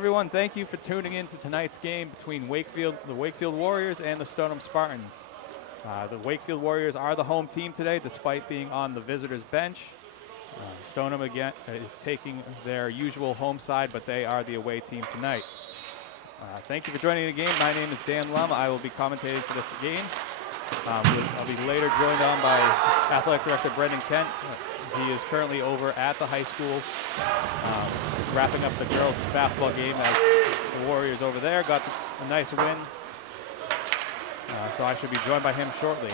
everyone. Thank you for tuning in to tonight's game between the Wakefield Warriors and the Stoneham Spartans. The Wakefield Warriors are the home team today, despite being on the visitors' bench. Stoneham again is taking their usual home side, but they are the away team tonight. Thank you for joining the game. My name is Dan Lum. I will be commentating for this game. I'll be later joined on by Athletic Director Brendan Kent. He is currently over at the high school, wrapping up the girls' basketball game as the Warriors over there got a nice win. So I should be joined by him shortly.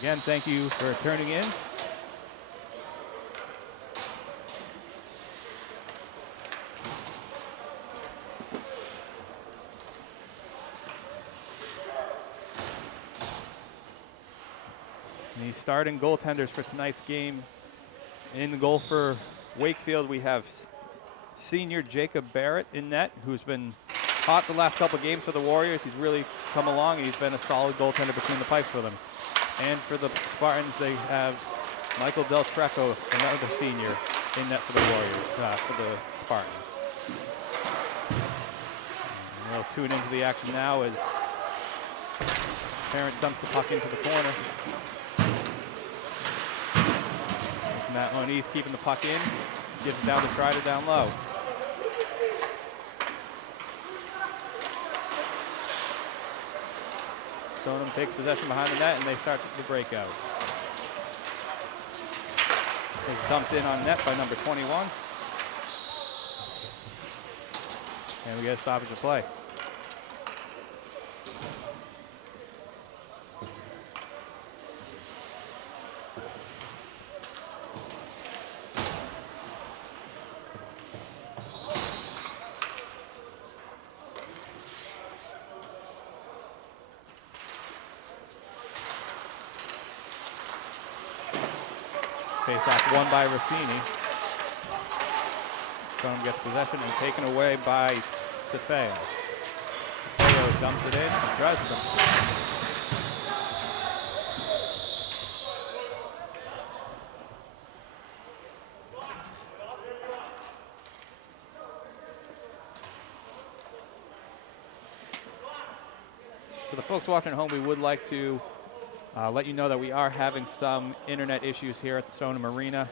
Again, thank you for tuning in. The starting goaltenders for tonight's game. In the goal for Wakefield, we have senior Jacob Barrett in net, who's been hot the last couple of games for the Warriors. He's really come along, and he's been a solid goaltender between the pipes for them. And for the Spartans, they have Michael Del Treco, another senior, in net for the Warriors, for the Spartans. And we'll tune into the action now as Parent dumps the puck into the corner. Matt Moniz keeping the puck in, gives it down to Strider down low. Stoneham takes possession behind the net and they start the breakout. It's dumped in on net by number 21. And we get a stoppage of play. Face-off won by Rossini. Stoneham gets possession and taken away by Cefeo. Cefeo dumps it in and drives it. For the folks watching at home, we would like to let you know that we are having some internet issues here at the Stoneham Arena.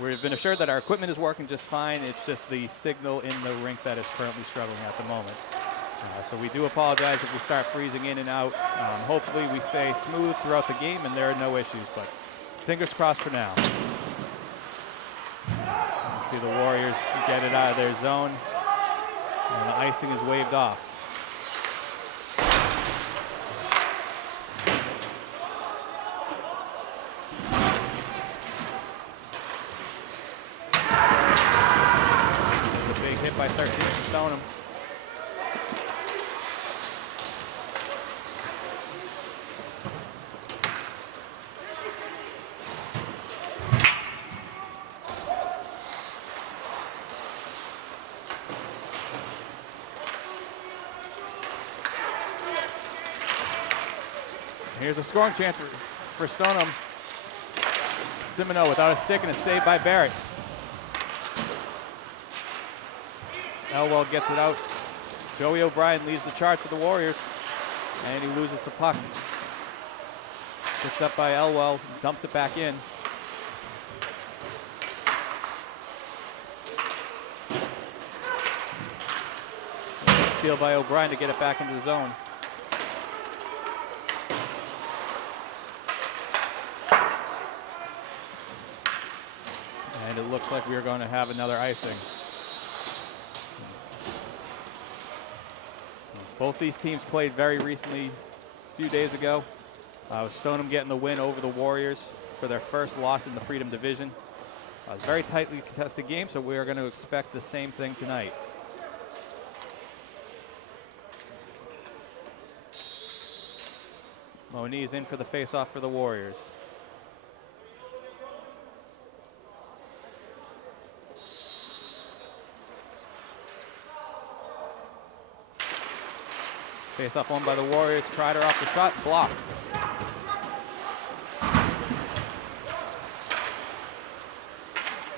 We've been assured that our equipment is working just fine. It's just the signal in the rink that is currently struggling at the moment. So we do apologize if we start freezing in and out. Hopefully we stay smooth throughout the game and there are no issues, but fingers crossed for now. You see the Warriors get it out of their zone, and the icing is waved off. By 13 from Stoneham. Here's a scoring chance for Stoneham. Simino without a stick and a save by Barrett. Elwell gets it out. Joey O'Brien leads the charge for the Warriors, and he loses the puck. Picked up by Elwell, dumps it back in. Steal by O'Brien to get it back into the zone. And it looks like we are going to have another icing. Both these teams played very recently, a few days ago. Stoneham getting the win over the Warriors for their first loss in the Freedom Division. It was a very tightly contested game, so we are going to expect the same thing tonight. Moniz in for the face-off for the Warriors. Face-off won by the Warriors. Strider off the shot, blocked.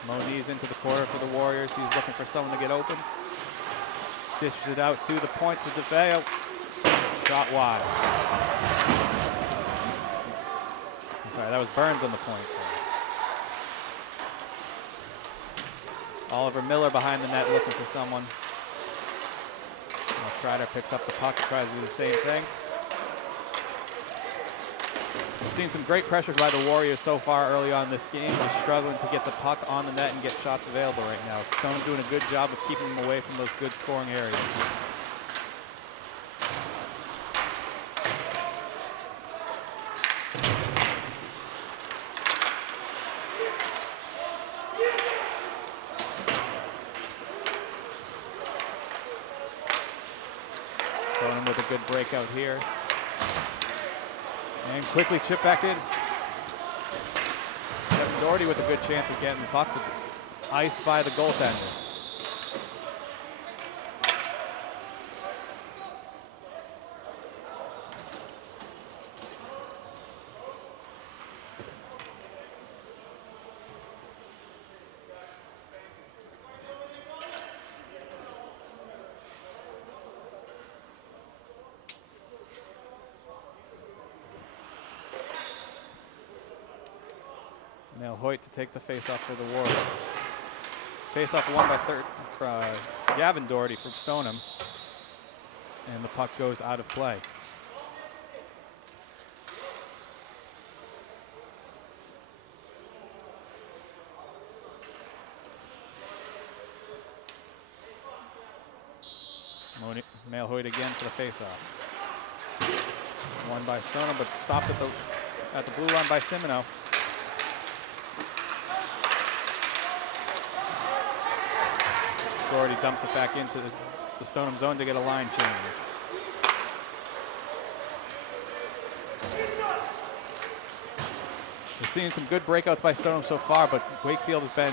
Moniz into the corner for the Warriors. He's looking for someone to get open. Dishes it out to the point to DeFeo. Shot wide. I'm sorry, that was Burns on the point. Oliver Miller behind the net looking for someone. Strider picks up the puck and tries to do the same thing. We've seen some great pressures by the Warriors so far early on in this game. They're struggling to get the puck on the net and get shots available right now. Stoneham doing a good job of keeping them away from those good scoring areas. Stoneham with a good breakout here. And quickly chip back in. Kevin Doherty with a good chance of getting the puck, iced by the goaltender. Now Hoyt to take the faceoff for the Warriors. Faceoff won by Gavin Doherty from Stoneham. And the puck goes out of play. Mail Hoyt again for the faceoff. Won by Stoneham, but stopped at the blue line by Simino. Doherty dumps it back into the Stoneham zone to get a line change. We've seen some good breakouts by Stoneham so far, but Wakefield has been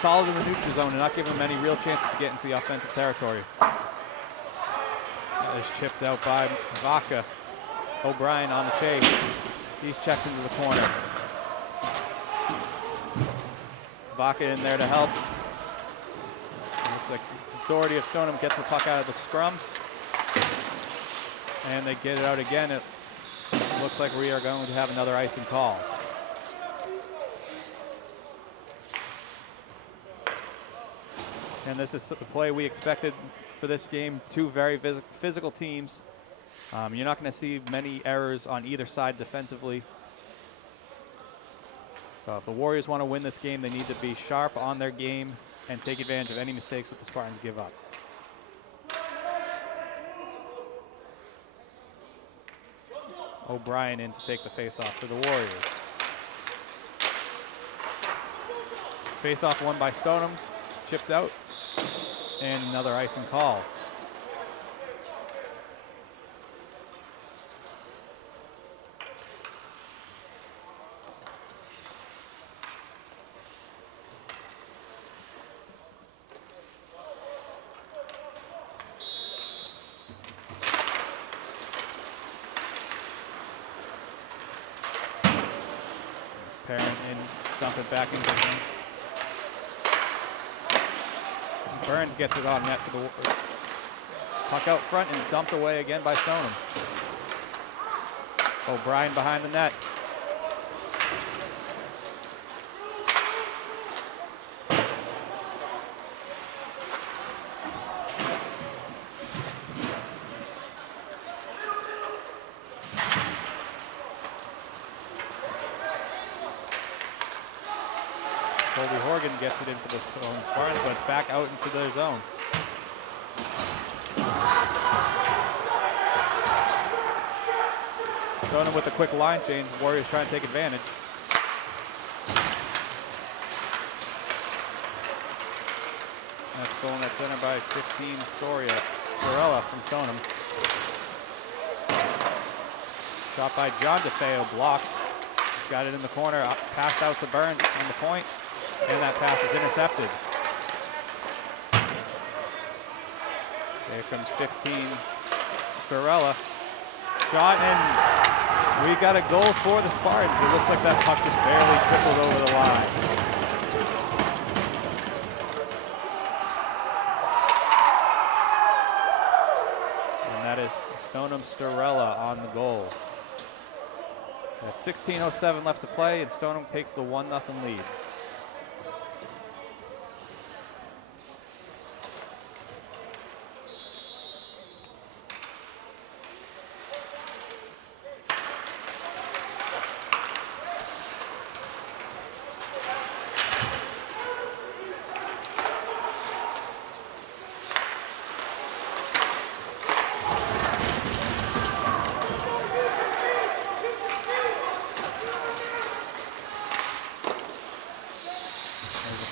solid in the neutral zone and not giving them any real chances to get into the offensive territory. That is chipped out by Vaca. O'Brien on the chase. He's checked into the corner. Vaca in there to help. Looks like Doherty of Stoneham gets the puck out of the scrum. And they get it out again. It looks like we are going to have another icing call. And this is the play we expected for this game. Two very physical teams. You're not going to see many errors on either side defensively. If the Warriors want to win this game, they need to be sharp on their game and take advantage of any mistakes that the Spartans give up. O'Brien in to take the faceoff for the Warriors. Faceoff won by Stoneham, chipped out, and another icing call. Parent and dump it back into him. Burns gets it on net for the puck out front and dumped away again by Stoneham. O'Brien behind the net. Colby Horgan gets it in for the Spartans, but it's back out into their zone. Stoneham with a quick line change. Warriors trying to take advantage. That's stolen at center by 15 Sorella from Stoneham. Shot by John DeFeo, blocked. Got it in the corner, passed out to Burns on the point, and that pass is intercepted. Here comes 15 Sorella. Shot, and we got a goal for the Spartans. It looks like that puck just barely trickled over the line. is Stoneham Starella on the goal. At 16:07 left to play, and Stoneham takes the 1-0 lead.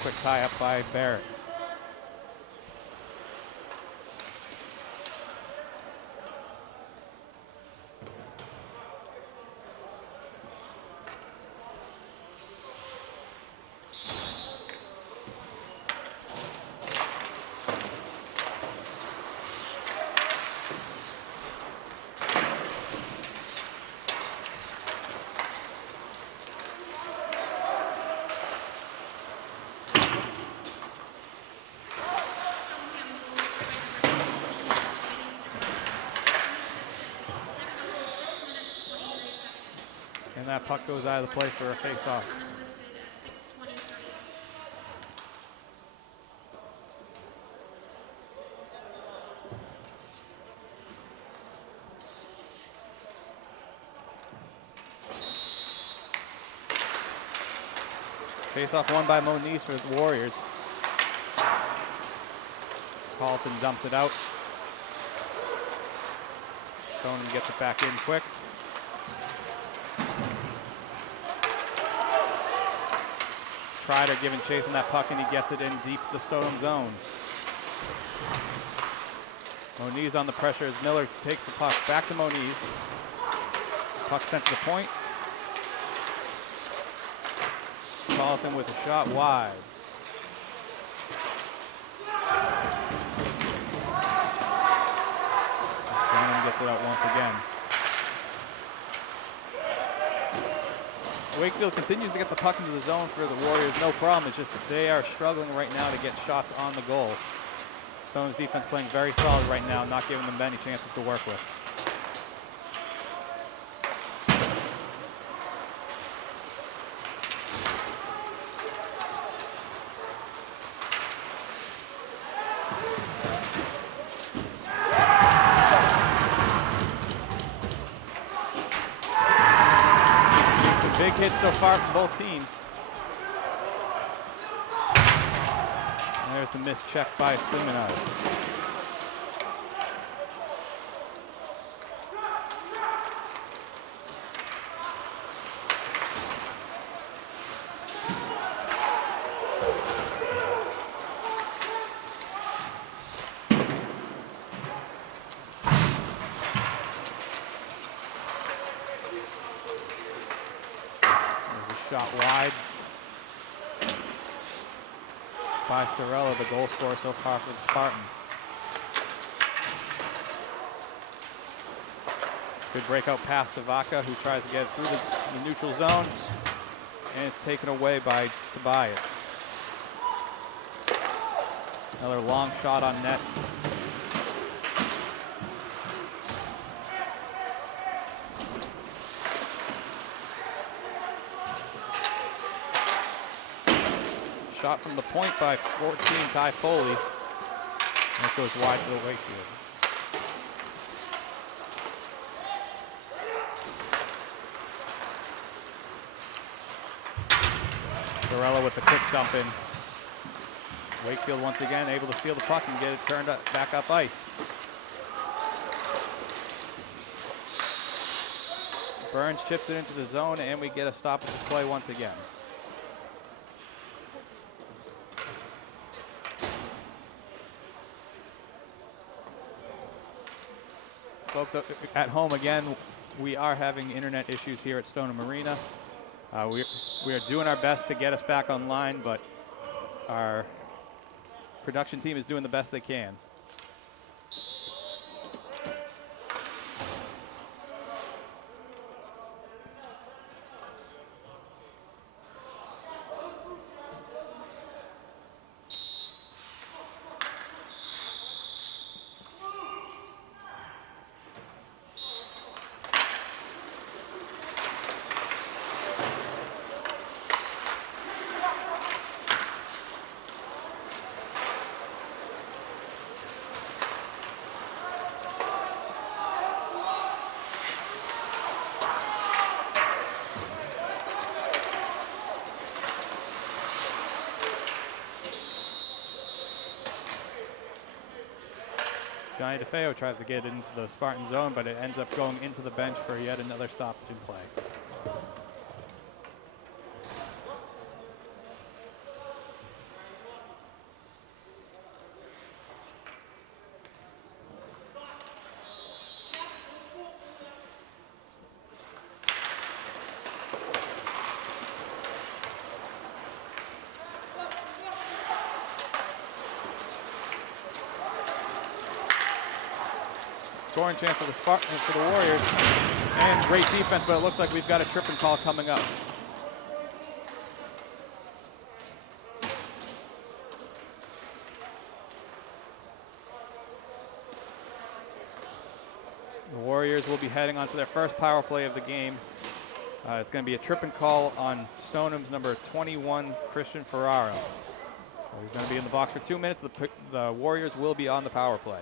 Quick tie up by Barrett. And that puck goes out of the play for a face-off. Face-off won by Moniz for the Warriors. Carlton dumps it out. Stoneham gets it back in quick. Kreider giving chase on that puck, and he gets it in deep to the Stoneham zone. Moniz on the pressure as Miller takes the puck back to Moniz. Puck sent to the point. Carlton with a shot wide. Stoneham gets it out once again. Wakefield continues to get the puck into the zone for the Warriors, no problem. It's just that they are struggling right now to get shots on the goal. Stoneham's defense playing very solid right now, not giving them many chances to work with. Big hits so far from both teams. And there's the missed check by Simonov. Shot wide by Starella, the goal scorer so far for the Spartans. Good breakout pass to Vaca, who tries to get through the neutral zone, and it's taken away by Tobias. Another long shot on net. Shot from the point by 14, Ty Foley. That goes wide to the Wakefield. Starella with the quick dump in. Wakefield once again able to steal the puck and get it turned up, back up ice. Burns chips it into the zone, and we get a stoppage of play once again. Folks at home, again, we are having internet issues here at Stoneham Arena. We are doing our best to get us back online, but our production team is doing the best they can. Johnny DeFeo tries to get into the Spartan zone, but it ends up going into the bench for yet another stoppage in play. Scoring chance for the Spartans, for the Warriors, and great defense, but it looks like we've got a tripping call coming up. The Warriors will be heading onto their first power play of the game. It's going to be a tripping call on Stoneham's number 21, Christian Ferraro. He's going to be in the box for 2 minutes. The Warriors will be on the power play.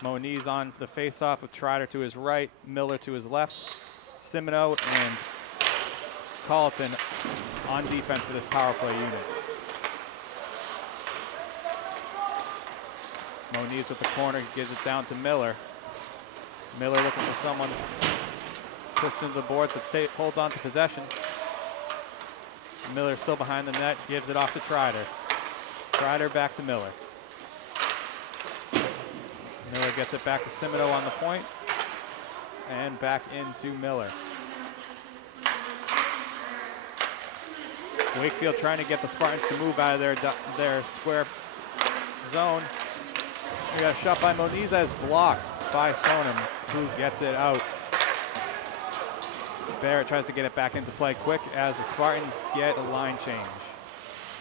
Moniz on for the face-off with Trotter to his right, Miller to his left, Simino and Carlton on defense for this power play unit. Moniz with the corner, gives it down to Miller. Miller looking for someone pushed into the board, but holds on to possession. Miller still behind the net, gives it off to Trotter. Trotter back to Miller. Miller gets it back to Simino on the point, and back into Miller. Wakefield trying to get the Spartans to move out of their square zone. We got a shot by Moniz that is blocked by Stoneham, who gets it out. Barrett tries to get it back into play quick as the Spartans get a line change.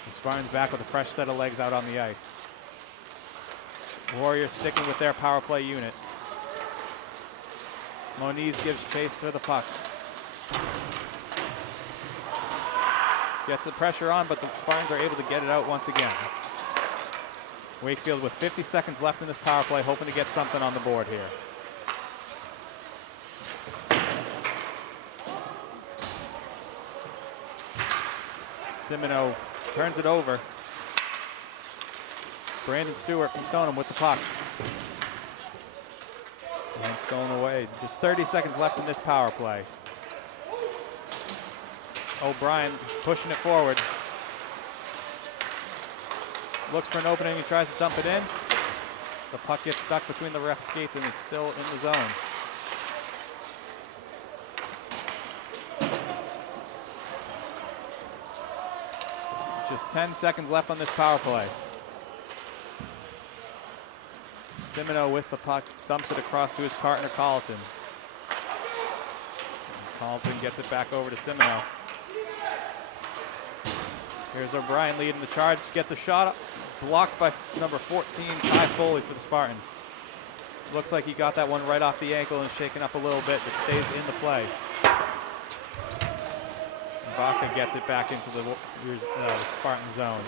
The Spartans back with a fresh set of legs out on the ice. Warriors sticking with their power play unit. Moniz gives chase for the puck. Gets the pressure on, but the Spartans are able to get it out once again. Wakefield with 50 seconds left in this power play, hoping to get something on the board here. Simino turns it over. Brandon Stewart from Stoneham with the puck. And stolen away. Just 30 seconds left in this power play. O'Brien pushing it forward. Looks for an opening, he tries to dump it in. The puck gets stuck between the ref's skates and it's still in the zone. Just 10 seconds left on this power play. Simino with the puck, dumps it across to his partner, Carlton. Carlton gets it back over to Simino. Here's O'Brien leading the charge, gets a shot blocked by number 14, Ty Foley for the Spartans. Looks like he got that one right off the ankle and shaken up a little bit, but stays in the play. Vaca gets it back into the Spartan zone.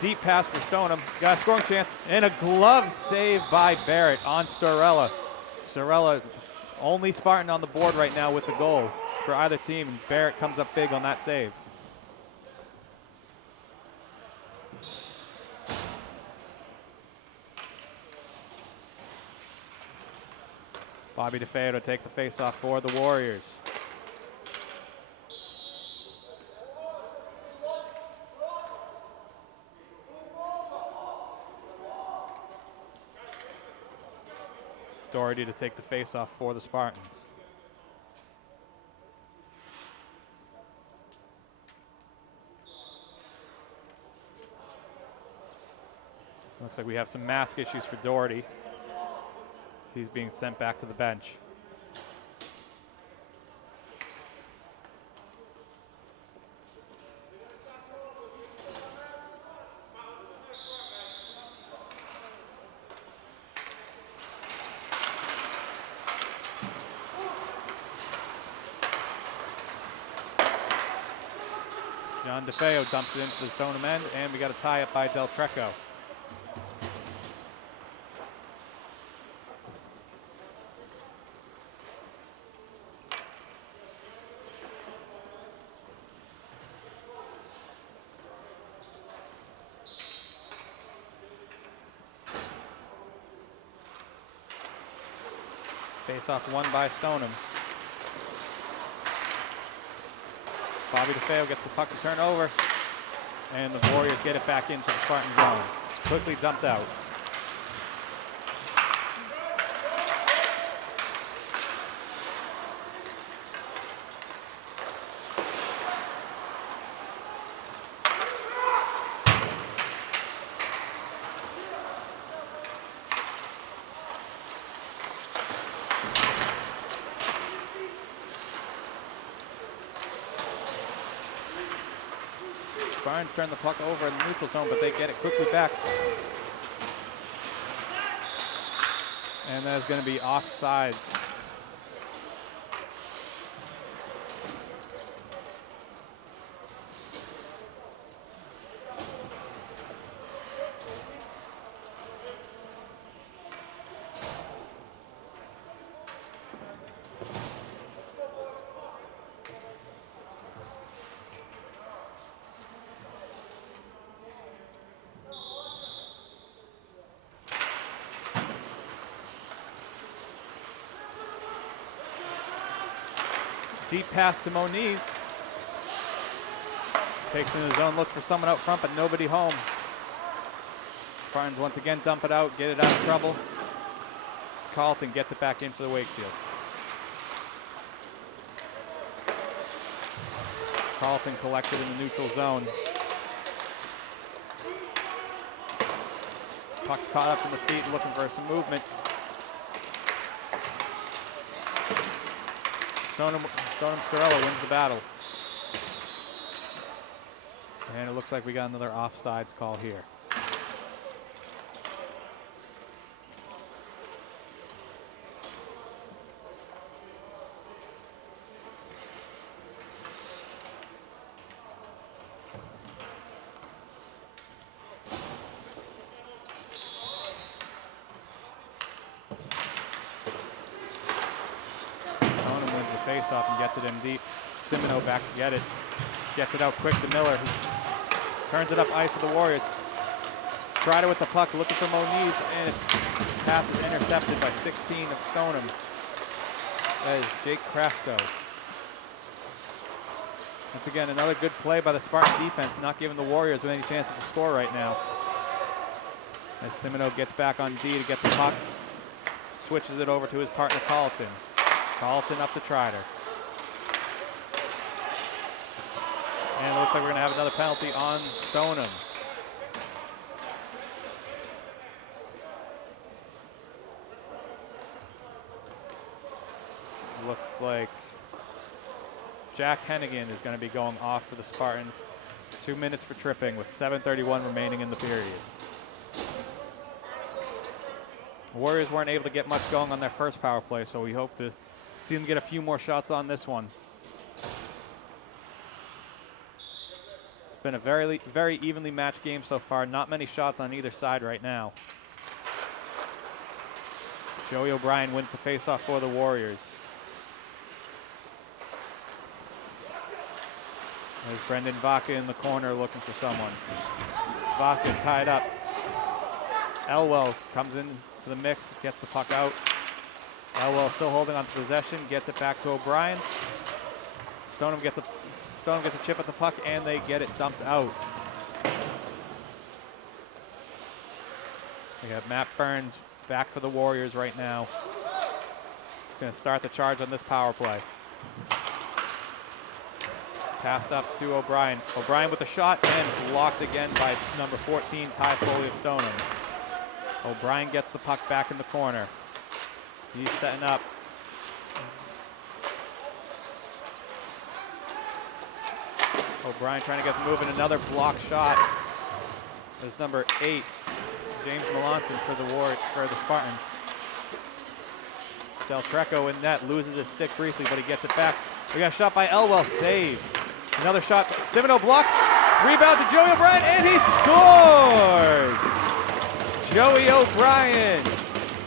Deep pass for Stoneham, got a scoring chance, and a glove save by Barrett on Storella. Storella, only Spartan on the board right now with the goal for either team, and Barrett comes up big on that save. Bobby DeFeo to take the face-off for the Warriors. Doherty to take the face-off for the Spartans. Looks like we have some mask issues for Doherty. He's being sent back to the bench. John DeFeo dumps it into the Stoneham end, and we got a tie-up by Del Treco. Face-off won by Stoneham. Bobby DeFeo gets the puck to turn over, and the Warriors get it back into the Spartan zone. It's quickly dumped out. Spartans turn the puck over in the neutral zone, but they get it quickly back. And that is going to be offsides. Deep pass to Moniz. Takes in the zone, looks for someone out front, but nobody home. Spartans once again dump it out, get it out of trouble. Carlton gets it back in for the Wakefield. Carlton collected in the neutral zone. Puck's caught up in the feet, looking for some movement. Stoneham Storella wins the battle. And it looks like we got another offsides call here. Face-off and gets it in deep. Simino back to get it. Gets it out quick to Miller, who turns it up ice for the Warriors. Strider with the puck, looking for Moniz, and pass is intercepted by 16 of Stoneham. That is Jake Krafto. Once again, another good play by the Spartan defense, not giving the Warriors any chances to score right now. As Simino gets back on D to get the puck, switches it over to his partner Carlton. Carlton up to Trider. And it looks like we're going to have another penalty on Stoneham. Looks like Jack Hennigan is going to be going off for the Spartans. 2 minutes for tripping with 7:31 remaining in the period. The Warriors weren't able to get much going on their first power play, so we hope to see them get a few more shots on this one. It's been a very evenly matched game so far. Not many shots on either side right now. Joey O'Brien wins the faceoff for the Warriors. There's Brendan Vaca in the corner looking for someone. Vaca's tied up. Elwell comes into the mix, gets the puck out. Elwell still holding on to possession, gets it back to O'Brien. Stoneham gets a chip at the puck, and they get it dumped out. We have Matt Burns back for the Warriors right now. He's going to start the charge on this power play. Passed up to O'Brien. O'Brien with a shot, and blocked again by number 14, Ty Foley of Stoneham. O'Brien gets the puck back in the corner. He's setting up. O'Brien trying to get the move, and another block shot. There's number 8, James Melanson for the Spartans. Del Treco in net, loses his stick briefly, but he gets it back. We got a shot by Elwell, saved. Another shot, Simino block, rebound to Joey O'Brien, and he scores! Joey O'Brien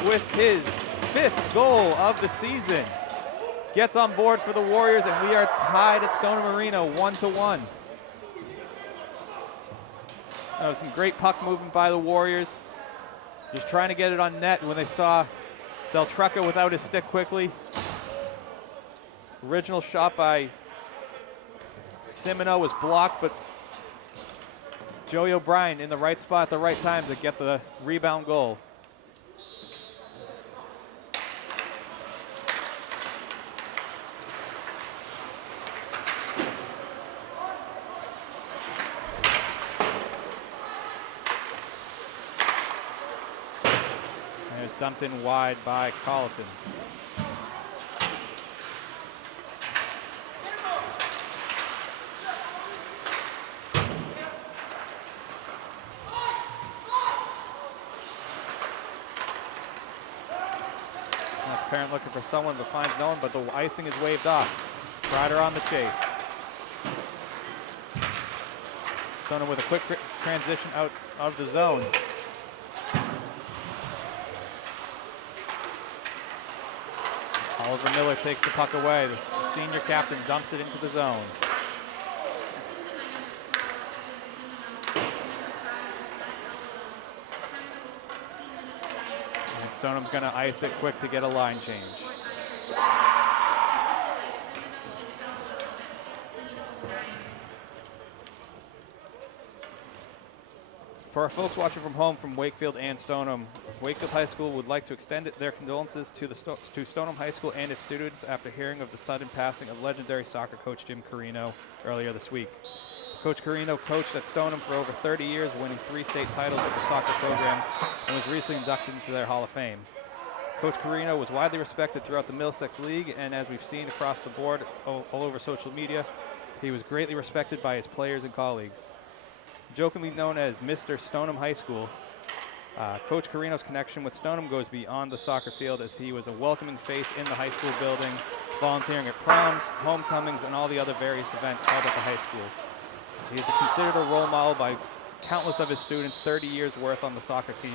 with his 5th goal of the season. Gets on board for the Warriors, and we are tied at Stoneham Arena 1-1. Some great puck movement by the Warriors. Just trying to get it on net when they saw Del Trecca without his stick quickly. Original shot by Simino was blocked, but Joey O'Brien in the right spot at the right time to get the rebound goal. And it's dumped in wide by Colleton. Parent looking for someone but finds no one, but the icing is waved off. Ryder on the chase. Stoneham with a quick transition out of the zone. Oliver Miller takes the puck away. The senior captain dumps it into the zone. Stoneham's going to ice it quick to get a line change. For our folks watching from home from Wakefield and Stoneham, Wakefield High School would like to extend their condolences to Stoneham High School and its students after hearing of the sudden passing of legendary soccer coach Jim Carino earlier this week. Coach Carino coached at Stoneham for over 30 years, winning 3 state titles with the soccer program, and was recently inducted into their Hall of Fame. Coach Carino was widely respected throughout the Middlesex League, and as we've seen across the board all over social media, he was greatly respected by his players and colleagues. Jokingly known as Mr. Stoneham High School, Coach Carino's connection with Stoneham goes beyond the soccer field, as he was a welcoming face in the high school building, volunteering at proms, homecomings, and all the other various events held at the high school. He is considered a role model by countless of his students, 30 years worth on the soccer team.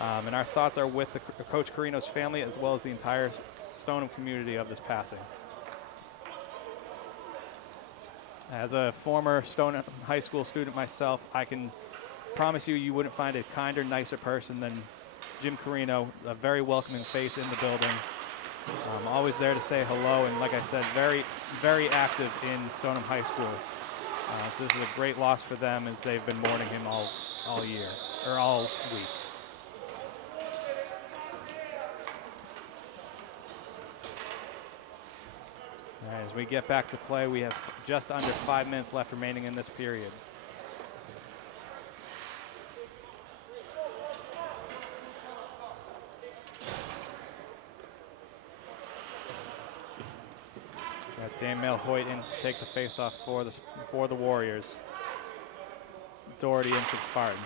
And our thoughts are with Coach Carino's family as well as the entire Stoneham community of this passing. As a former Stoneham High School student myself, I can promise you wouldn't find a kinder, nicer person than Jim Carino, a very welcoming face in the building. Always there to say hello, and like I said, very, very active in Stoneham High School. So this is a great loss for them, as they've been mourning him all year, or all week. All right, as we get back to play, we have just under 5 minutes left remaining in this period. Got Dan Hoyt in to take the faceoff for the Warriors. Doherty in for the Spartans.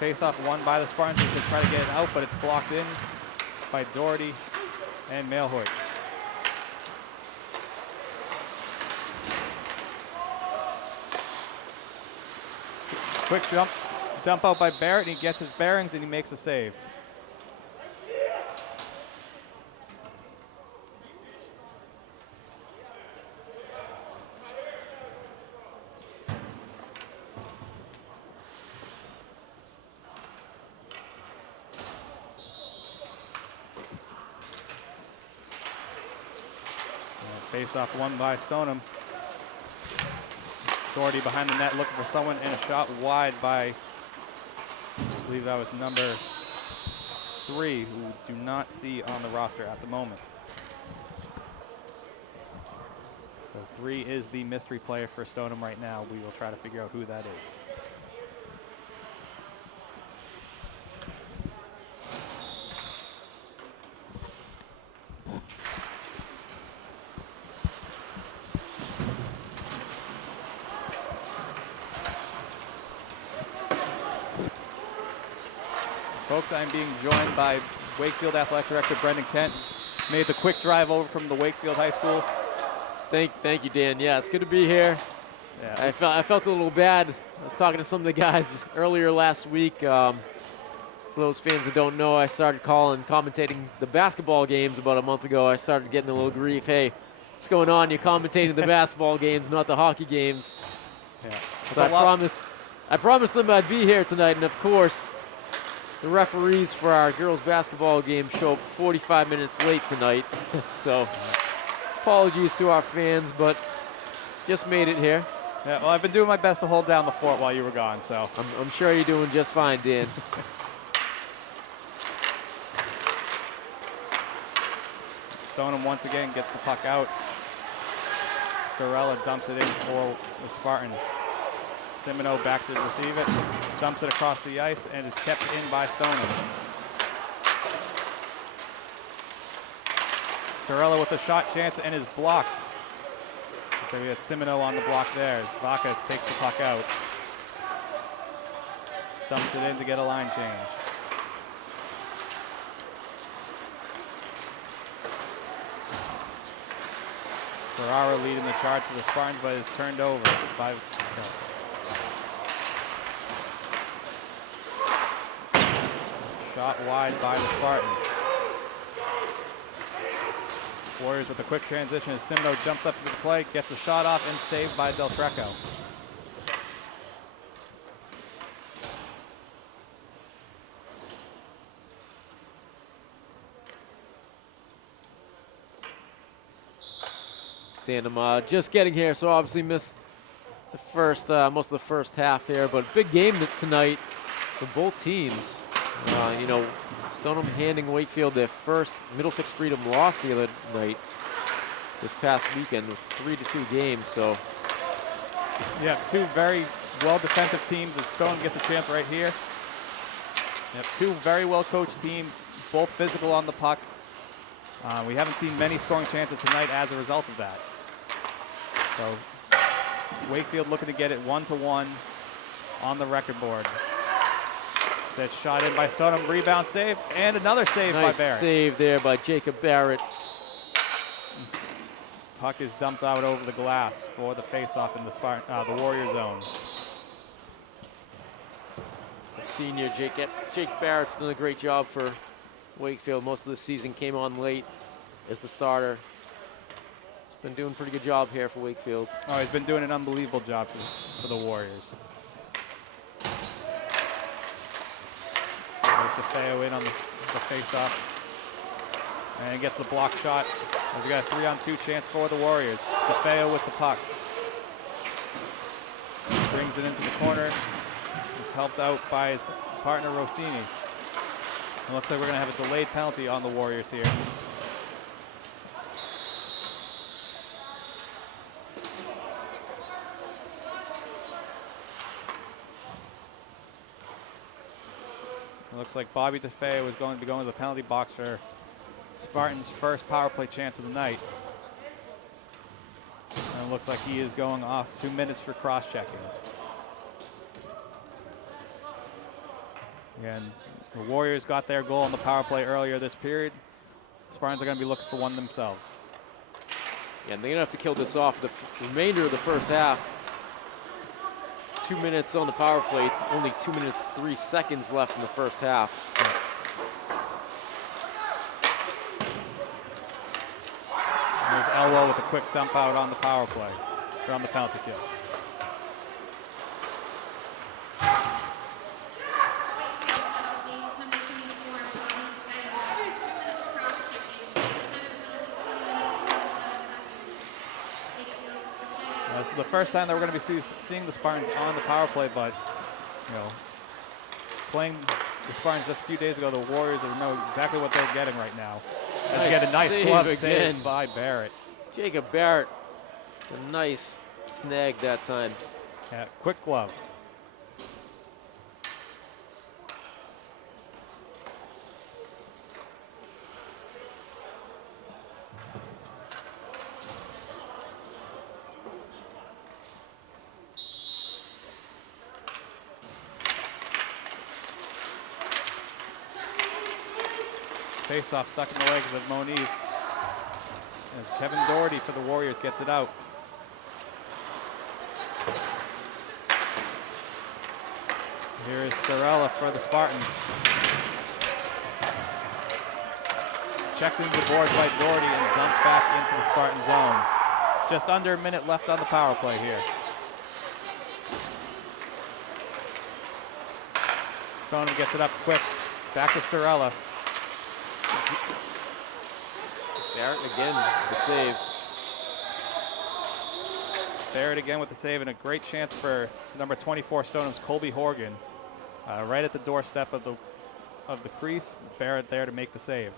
Faceoff won by the Spartans. They try to get it out, but it's blocked in by Doherty and Hoyt. Quick dump out by Barrett, and he gets his bearings and he makes a save. Face off won by Stoneham. Doherty behind the net looking for someone, and a shot wide by, I believe that was number 3, who do not see on the roster at the moment. So 3 is the mystery player for Stoneham right now. We will try to figure out who that is. Folks, I'm being joined by Wakefield Athletic Director Brendan Kent. Made the quick drive over from the Wakefield High School. Thank you, Dan. Yeah, it's good to be here. Yeah. I felt a little bad. I was talking to some of the guys earlier last week. For those fans that don't know, I started commentating the basketball games about a month ago. I started getting a little grief. Hey, what's going on? You're commentating the basketball games, not the hockey games. Yeah. So I promised them I'd be here tonight, and of course, the referees for our girls basketball game show up 45 minutes late tonight. So apologies to our fans, but just made it here. Yeah, well, I've been doing my best to hold down the fort while you were gone, so. I'm sure you're doing just fine, Dan. Stoneham once again gets the puck out. Scarella dumps it in for the Spartans. Simino back to receive it, dumps it across the ice, and it's kept in by Stoneham. Scarella with a shot chance and is blocked. So we had Simino on the block there. Vaca takes the puck out. Dumps it in to get a line change. Ferrara leading the charge for the Spartans, but is turned over by shot wide by the Spartans. Warriors with a quick transition as Simino jumps up to the plate, gets a shot off, and saved by Del Treco. Tandem just getting here, so obviously missed the first, most of the first half here, but big game tonight for both teams. You know, Stoneham handing Wakefield their first Middlesex Freedom loss the other night, this past weekend, with 3-2 games. So, yeah, two very well defensive teams as Stoneham gets a chance right here. Yep, two very well coached teams, both physical on the puck. We haven't seen many scoring chances tonight as a result of that. So Wakefield looking to get it 1-1 on the record board. That shot in by Stoneham, rebound save, and another save by Barrett. Nice save there by Jacob Barrett. Puck is dumped out over the glass for the face-off in the Warrior zone. The senior Jake Barrett's done a great job for Wakefield. Most of the season came on late as the starter. He's been doing a pretty good job here for Wakefield. Oh, he's been doing an unbelievable job for the Warriors. There's DeFeo in on the face-off. And he gets the block shot. We got a 3-on-2 chance for the Warriors. DeFeo with the puck. Brings it into the corner. He's helped out by his partner Rossini. It looks like we're going to have a delayed penalty on the Warriors here. It looks like Bobby DeFeo is going to be going to the penalty box for Spartans' first power play chance of the night. And it looks like he is going off 2 minutes for cross-checking. Again, the Warriors got their goal on the power play earlier this period. Spartans are going to be looking for one themselves. Yeah, and they're going to have to kill this off the remainder of the first half. 2 minutes on the power play, only 2 minutes, 3 seconds left in the first half. There's Elwell with a quick dump out on the power play, or on the penalty kill. This is the first time that we're going to be seeing the Spartans on the power play, but, you know, playing the Spartans just a few days ago, the Warriors know exactly what they're getting right now. As you get a nice glove save by Barrett. Jacob Barrett, a nice snag that time. Yeah, quick glove. Face-off stuck in the legs of Moniz. As Kevin Doherty for the Warriors gets it out. Here is Starella for the Spartans. Checked into the boards by Doherty and dumped back into the Spartan zone. Just under a minute left on the power play here. Stoneham gets it up quick. Back to Storella. Barrett again, the save. Barrett again with the save, and a great chance for number 24 Stoneham's Colby Horgan. Right at the doorstep of the crease. Barrett there to make the save.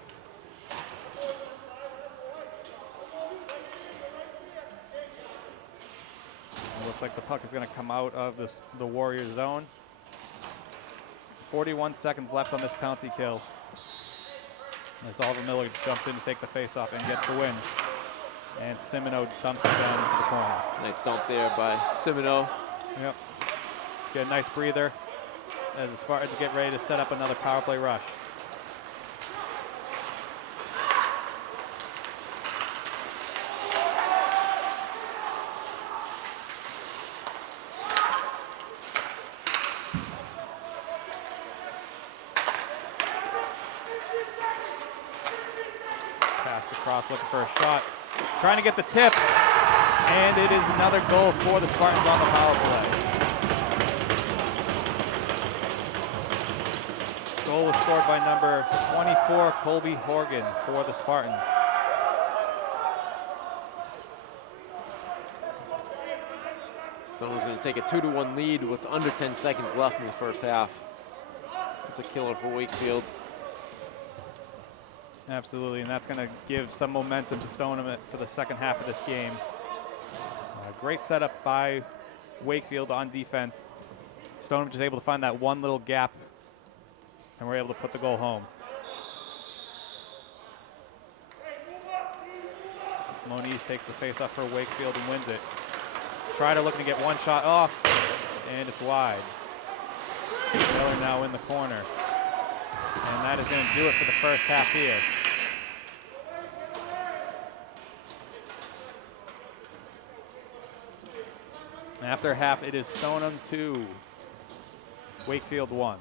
It looks like the puck is going to come out of the Warriors zone. 41 seconds left on this penalty kill. As Oliver Miller jumps in to take the face-off and gets the win. And Simino dumps it down into the corner. Nice dump there by Simino. Yep. Get a nice breather as the Spartans get ready to set up another power play rush. Passed across, looking for a shot. Trying to get the tip, and it is another goal for the Spartans on the power play. Goal was scored by number 24, Colby Horgan, for the Spartans. Stoneham's going to take a 2-1 lead with under 10 seconds left in the first half. That's a killer for Wakefield. Absolutely, and that's going to give some momentum to Stoneham for the second half of this game. Great setup by Wakefield on defense. Stoneham just able to find that one little gap, and we're able to put the goal home. Moniz takes the face off for Wakefield and wins it. Tryder looking to get one shot off, and it's wide. Miller now in the corner. And that is going to do it for the first half here. After half, it is Stoneham 2, Wakefield 1.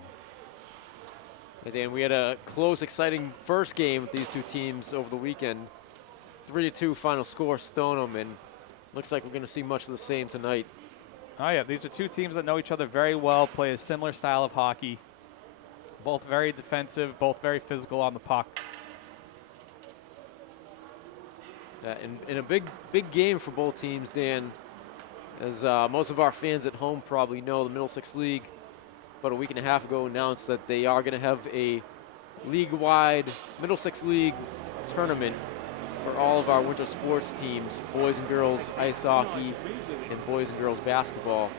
And Dan, we had a close, exciting first game with these two teams over the weekend. 3-2 final score, Stoneham, and looks like we're going to see much of the same tonight. Oh yeah, these are two teams that know each other very well, play a similar style of hockey. Both very defensive, both very physical on the puck. In a big game for both teams, Dan. As most of our fans at home probably know, the Middlesex League about a week and a half ago announced that they are going to have a league-wide Middlesex League tournament for all of our winter sports teams, boys and girls ice hockey and boys and girls basketball.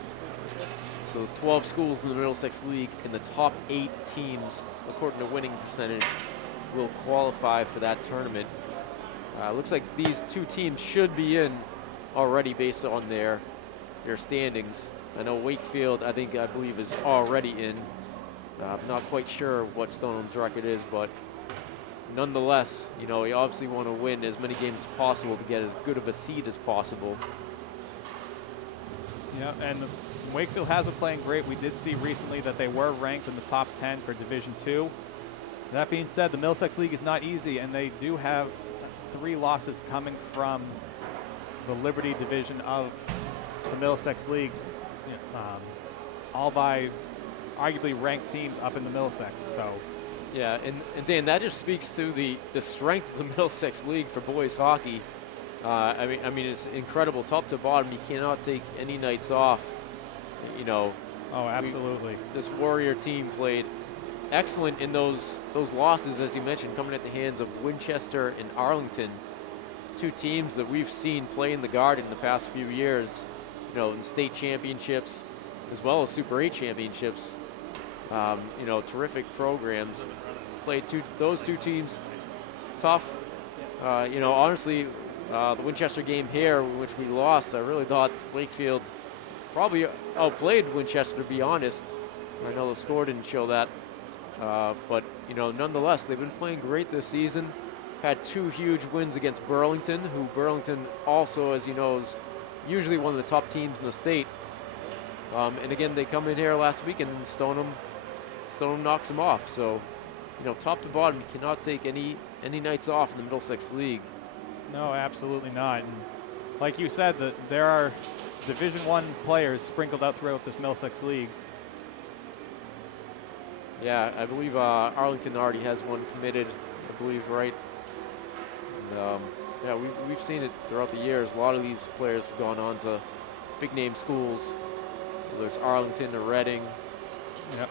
So there's 12 schools in the Middlesex League, and the top 8 teams, according to winning percentage, will qualify for that tournament. Looks like these two teams should be in already based on their standings. I know Wakefield, I believe, is already in. I'm not quite sure what Stoneham's record is, but nonetheless, you obviously want to win as many games as possible to get as good of a seed as possible. Yeah, and Wakefield has been playing great. We did see recently that they were ranked in the top 10 for Division II. That being said, the Middlesex League is not easy, and they do have 3 losses coming from the Liberty division of the Middlesex League, all by arguably ranked teams up in the Middlesex. So, yeah, and Dan, that just speaks to the strength of the Middlesex League for boys hockey. I mean, it's incredible, top to bottom. You cannot take any nights off. Oh, absolutely. This Warrior team played excellent in those losses, as you mentioned, coming at the hands of Winchester and Arlington, 2 teams that we've seen play in the Garden the past few years, in state championships as well as Super 8 championships. Terrific programs. Played those two teams tough. Honestly, the Winchester game here, which we lost, I really thought Wakefield probably outplayed Winchester, to be honest. I know the score didn't show that. But, nonetheless, they've been playing great this season. Had 2 huge wins against Burlington, who Burlington also, as you know, is usually one of the top teams in the state. And again, they come in here last week, and Stoneham knocks them off. So, top to bottom, you cannot take any nights off in the Middlesex League. No, absolutely not. And like you said, there are Division I players sprinkled out throughout this Middlesex League. Yeah, I believe Arlington already has one committed, I believe, right? And, yeah, we've seen it throughout the years. A lot of these players have gone on to big-name schools, whether it's Arlington or Reading. Yep.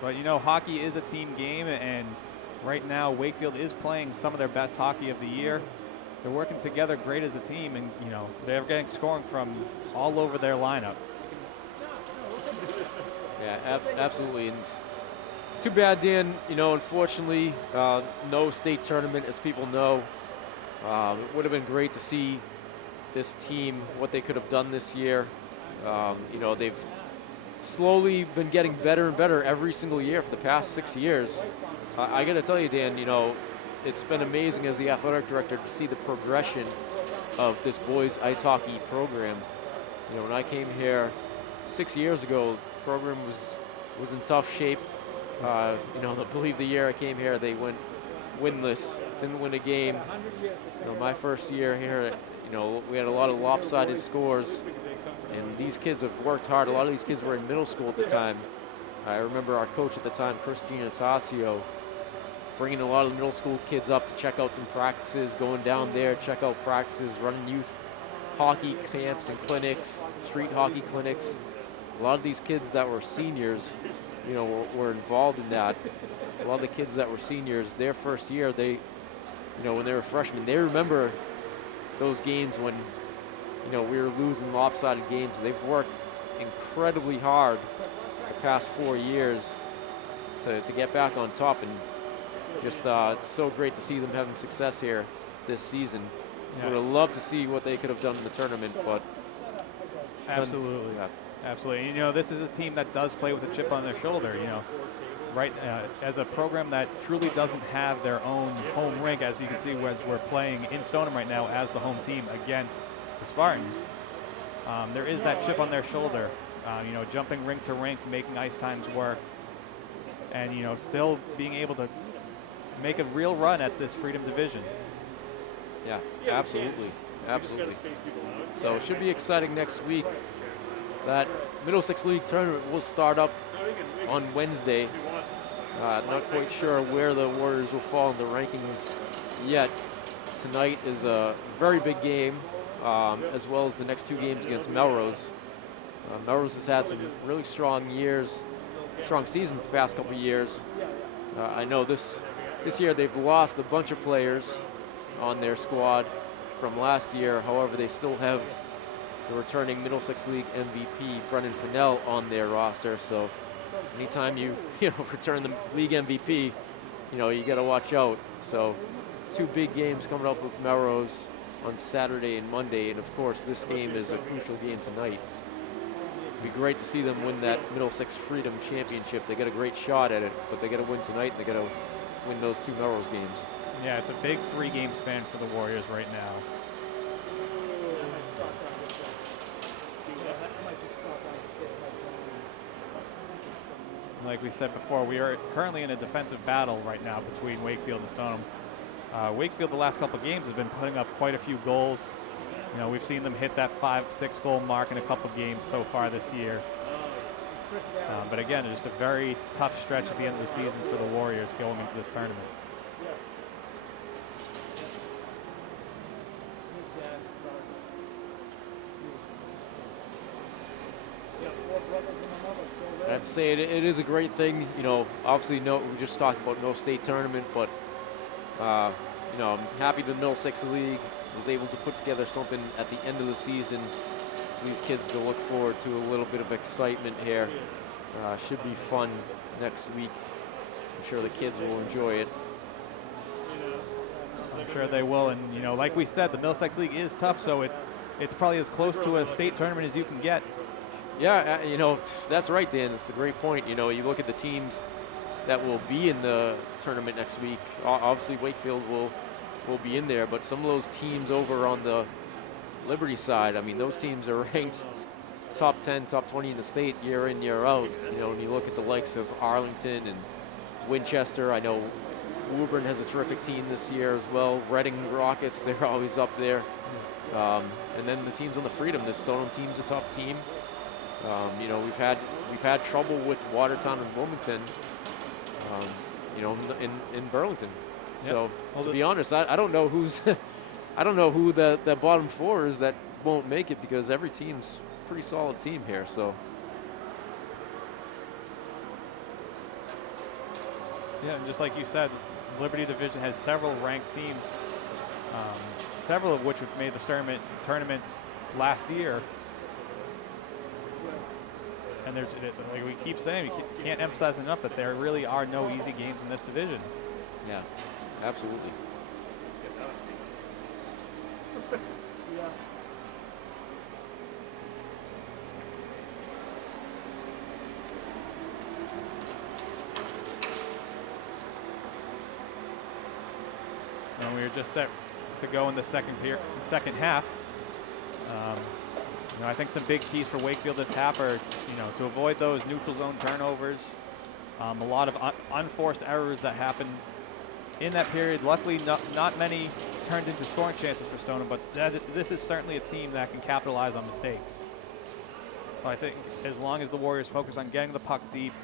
But, you know, hockey is a team game, and right now Wakefield is playing some of their best hockey of the year. They're working together great as a team, and, you know, they're getting scoring from all over their lineup. Yeah, absolutely. And it's too bad, Dan, you know, unfortunately, no state tournament, as people know. It would have been great to see this team, what they could have done this year. You know, they've slowly been getting better and better every single year for the past 6 years. I got to tell you, Dan, you know, it's been amazing as the athletic director to see the progression of this boys ice hockey program. You know, when I came here 6 years ago, the program was in tough shape. You know, I believe the year I came here, they went winless, didn't win a game. You know, my first year here, you know, we had a lot of lopsided scores, and these kids have worked hard. A lot of these kids were in middle school at the time. I remember our coach at the time, Christina Tasio, bringing a lot of middle school kids up to check out some practices, going down there, check out practices, running youth hockey camps and clinics, street hockey clinics. A lot of these kids that were seniors, you know, were involved in that. A lot of the kids that were seniors, their first year, they, you know, when they were freshmen, they remember those games when, you know, we were losing lopsided games. They've worked incredibly hard the past 4 years to get back on top, and just it's so great to see them having success here this season. Yeah. Would have loved to see what they could have done in the tournament, but absolutely, absolutely. You know, this is a team that does play with a chip on their shoulder. You know, right? As a program that truly doesn't have their own home rink, as you can see, as we're playing in Stoneham right now as the home team against the Spartans. There is that chip on their shoulder. You know, jumping rink to rink, making ice times work, and, you know, still being able to make a real run at this Freedom Division. Yeah, absolutely, absolutely. So it should be exciting next week. That Middlesex League tournament will start up on Wednesday. Not quite sure where the Warriors will fall in the rankings yet. Tonight is a very big game, as well as the next 2 games against Melrose. Melrose has had some really strong seasons the past couple of years. I know this year they've lost a bunch of players on their squad from last year. However, they still have the returning Middlesex League MVP, Brennan Fennell, on their roster. So anytime you return the league MVP, you know, you got to watch out. So 2 big games coming up with Melrose on Saturday and Monday. And, of course, this game is a crucial game tonight. It'd be great to see them win that Middlesex Freedom Championship. They got a great shot at it, but they got to win tonight, and they got to win those 2 Melrose games. Yeah, it's a big 3-game span for the Warriors right now. Like we said before, we are currently in a defensive battle right now between Wakefield and Stoneham. Wakefield, the last couple of games, has been putting up quite a few goals. You know, we've seen them hit that 5-6 goal mark in a couple of games so far this year. But again, just a very tough stretch at the end of the season for the Warriors going into this tournament. I'd say it is a great thing. You know, obviously, we just talked about no state tournament, but you know, I'm happy the Middlesex League was able to put together something at the end of the season for these kids to look forward to. A little bit of excitement here. Should be fun next week. I'm sure the kids will enjoy it. I'm sure they will, and, you know, like we said, the Middlesex League is tough, so it's probably as close to a state tournament as you can get. Yeah, you know, that's right, Dan. It's a great point. You know, you look at the teams that will be in the tournament next week. Obviously, Wakefield will be in there, but some of those teams over on the Liberty side, I mean, those teams are ranked top 10, top 20 in the state year in, year out. You know, when you look at the likes of Arlington and Winchester, I know Woburn has a terrific team this year as well. Reading Rockets, they're always up there. And then the teams on the Freedom, the Stoneham team's a tough team. You know, we've had trouble with Watertown and Wilmington. You know, in Burlington. Yep. So Well, to be honest, I don't know who's I don't know who the bottom four is that won't make it, because every team's a pretty solid team here. So yeah, and just like you said, Liberty Division has several ranked teams, several of which have made the tournament last year. And like we keep saying, we can't emphasize enough that there really are no easy games in this division. yeah, absolutely. And we were just set to go in the second half. You know, I think some big keys for Wakefield this half are, you know, to avoid those neutral zone turnovers. A lot of unforced errors that happened in that period. Luckily, not many turned into scoring chances for Stoneham, but this is certainly a team that can capitalize on mistakes. So I think as long as the Warriors focus on getting the puck deep,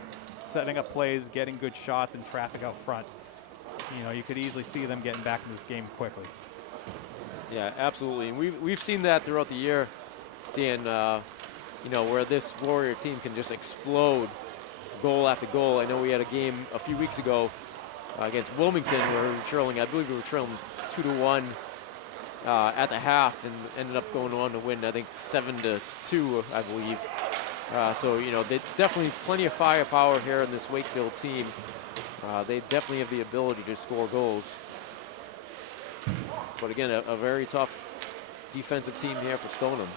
setting up plays, getting good shots and traffic out front, you know, you could easily see them getting back in this game quickly. Yeah, absolutely. And we've seen that throughout the year, Dan, you know, where this Warrior team can just explode goal after goal. I know we had a game a few weeks ago against Wilmington where we were trailing, I believe we were trailing 2-1 at the half, and ended up going on to win, I think 7-2, I believe. So, you know, they definitely plenty of firepower here in this Wakefield team. They definitely have the ability to score goals. But again, a very tough defensive team here for Stoneham.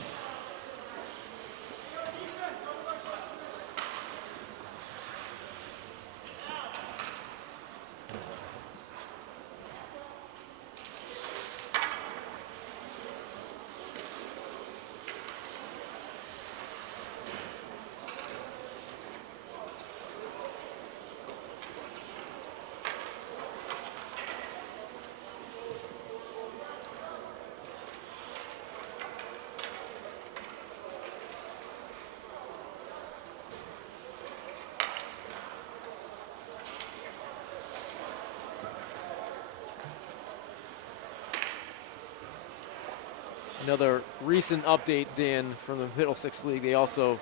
Another recent update, Dan, from the Middlesex League. They also,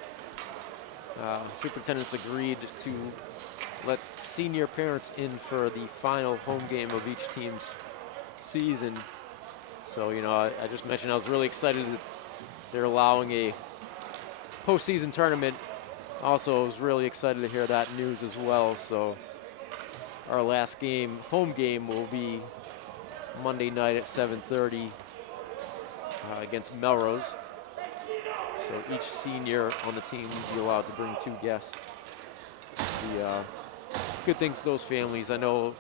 superintendents agreed to let senior parents in for the final home game of each team's season. So, you know, I just mentioned I was really excited that they're allowing a postseason tournament. Also, I was really excited to hear that news as well. So our last game, home game, will be Monday night at 7:30. Against Melrose. So each senior on the team will be allowed to bring 2 guests. The good thing for those families. I know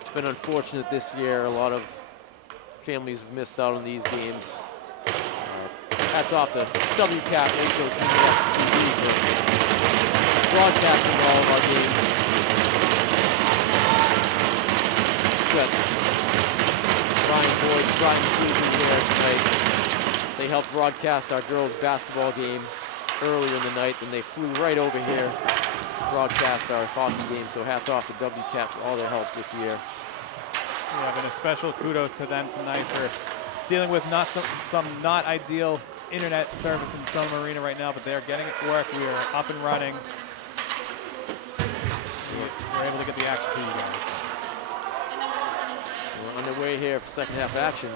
it's been unfortunate this year. A lot of families have missed out on these games. Hats off to WCAT, Wakefield TV for broadcasting all of our games. Good. Brian Cruiser here tonight. They helped broadcast our girls' basketball game earlier in the night, and they flew right over here to broadcast our hockey game. So hats off to WCAT for all their help this year. Yeah, and a special kudos to them tonight for dealing with some not ideal internet service in Stoneham Arena right now, but they're getting it to work. We are up and running. We're able to get the action to you guys. We're underway here for second half action.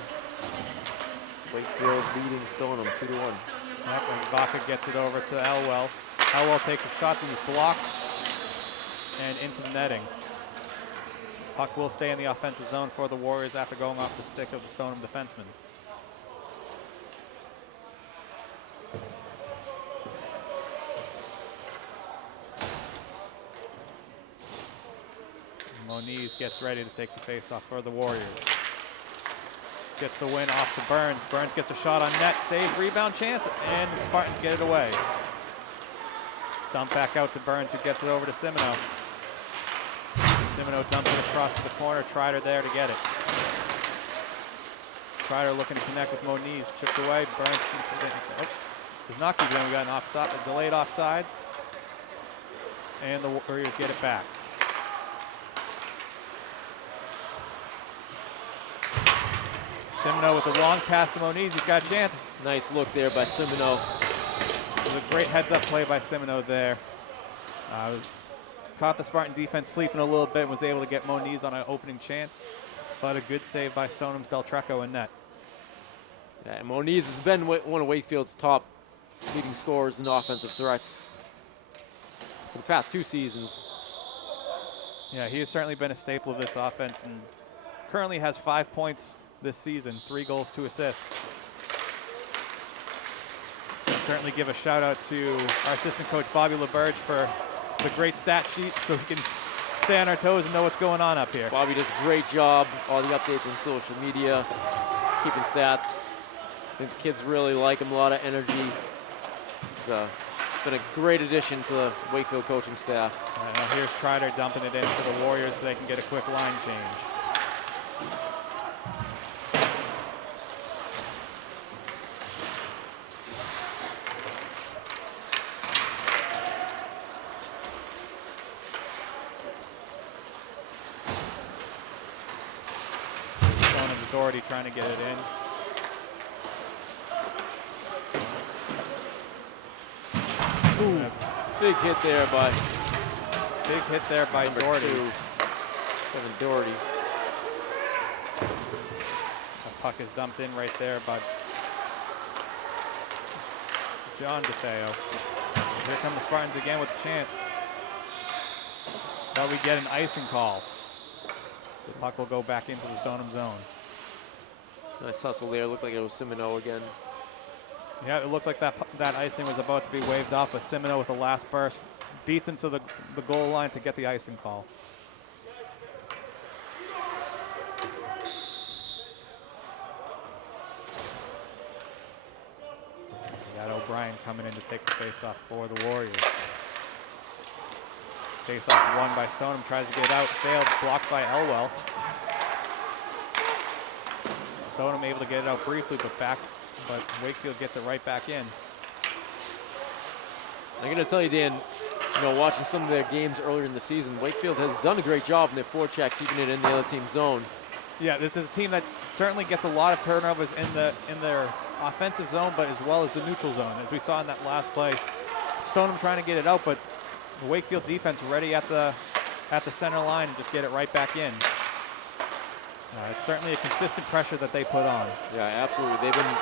Wakefield leading Stoneham 2-1. Yep, and Vaca gets it over to Elwell. Elwell takes a shot that is blocked and into the netting. Puck will stay in the offensive zone for the Warriors after going off the stick of the Stoneham defenseman. Moniz gets ready to take the face-off for the Warriors. Gets the win off to Burns. Burns gets a shot on net, save, rebound chance, and the Spartans get it away. Dump back out to Burns, who gets it over to Simino. Simino dumps it across to the corner. Trider there to get it. Trider looking to connect with Moniz. Chipped away. Burns keeps it in. Oh. does not keep it in. We got an offside, a delayed offsides. And the Warriors get it back. Semino with the long pass to Moniz. He's got a chance. Nice look there by Semino. It was a great heads-up play by Semino there. Caught the Spartan defense sleeping a little bit and was able to get Moniz on an opening chance. But a good save by Stoneham's Del Treco in net. Yeah, Moniz has been one of Wakefield's top leading scorers and offensive threats for the past 2 seasons. Yeah, he has certainly been a staple of this offense and currently has 5 points this season, 3 goals, 2 assists. I'll certainly give a shout out to our assistant coach, Bobby LaBerge, for the great stat sheet so we can stay on our toes and know what's going on up here. Bobby does a great job, all the updates on social media, keeping stats. I think the kids really like him, a lot of energy. He's been a great addition to the Wakefield coaching staff. Now here's Trider dumping it in for the Warriors so they can get a quick line change. Doherty trying to get it in. Ooh, big hit there by Doherty. 2, Kevin Doherty. The puck is dumped in right there by John DeFeo. Here come the Spartans again with a chance. But we get an icing call. The puck will go back into the Stoneham zone. Nice hustle there. Looked like it was Semino again. Yeah, it looked like that icing was about to be waved off, but Semino with the last burst beats into the goal line to get the icing call. We got O'Brien coming in to take the faceoff for the Warriors. Faceoff won by Stoneham, tries to get it out, failed, blocked by Elwell. Stoneham able to get it out briefly, but Wakefield gets it right back in. I'm going to tell you, Dan, watching some of their games earlier in the season, Wakefield has done a great job in their forecheck, keeping it in the other team's zone. Yeah, this is a team that certainly gets a lot of turnovers in their offensive zone, but as well as the neutral zone. As we saw in that last play, Stoneham trying to get it out, but the Wakefield defense ready at the center line and just get it right back in. It's certainly a consistent pressure that they put on. Yeah, absolutely. They've been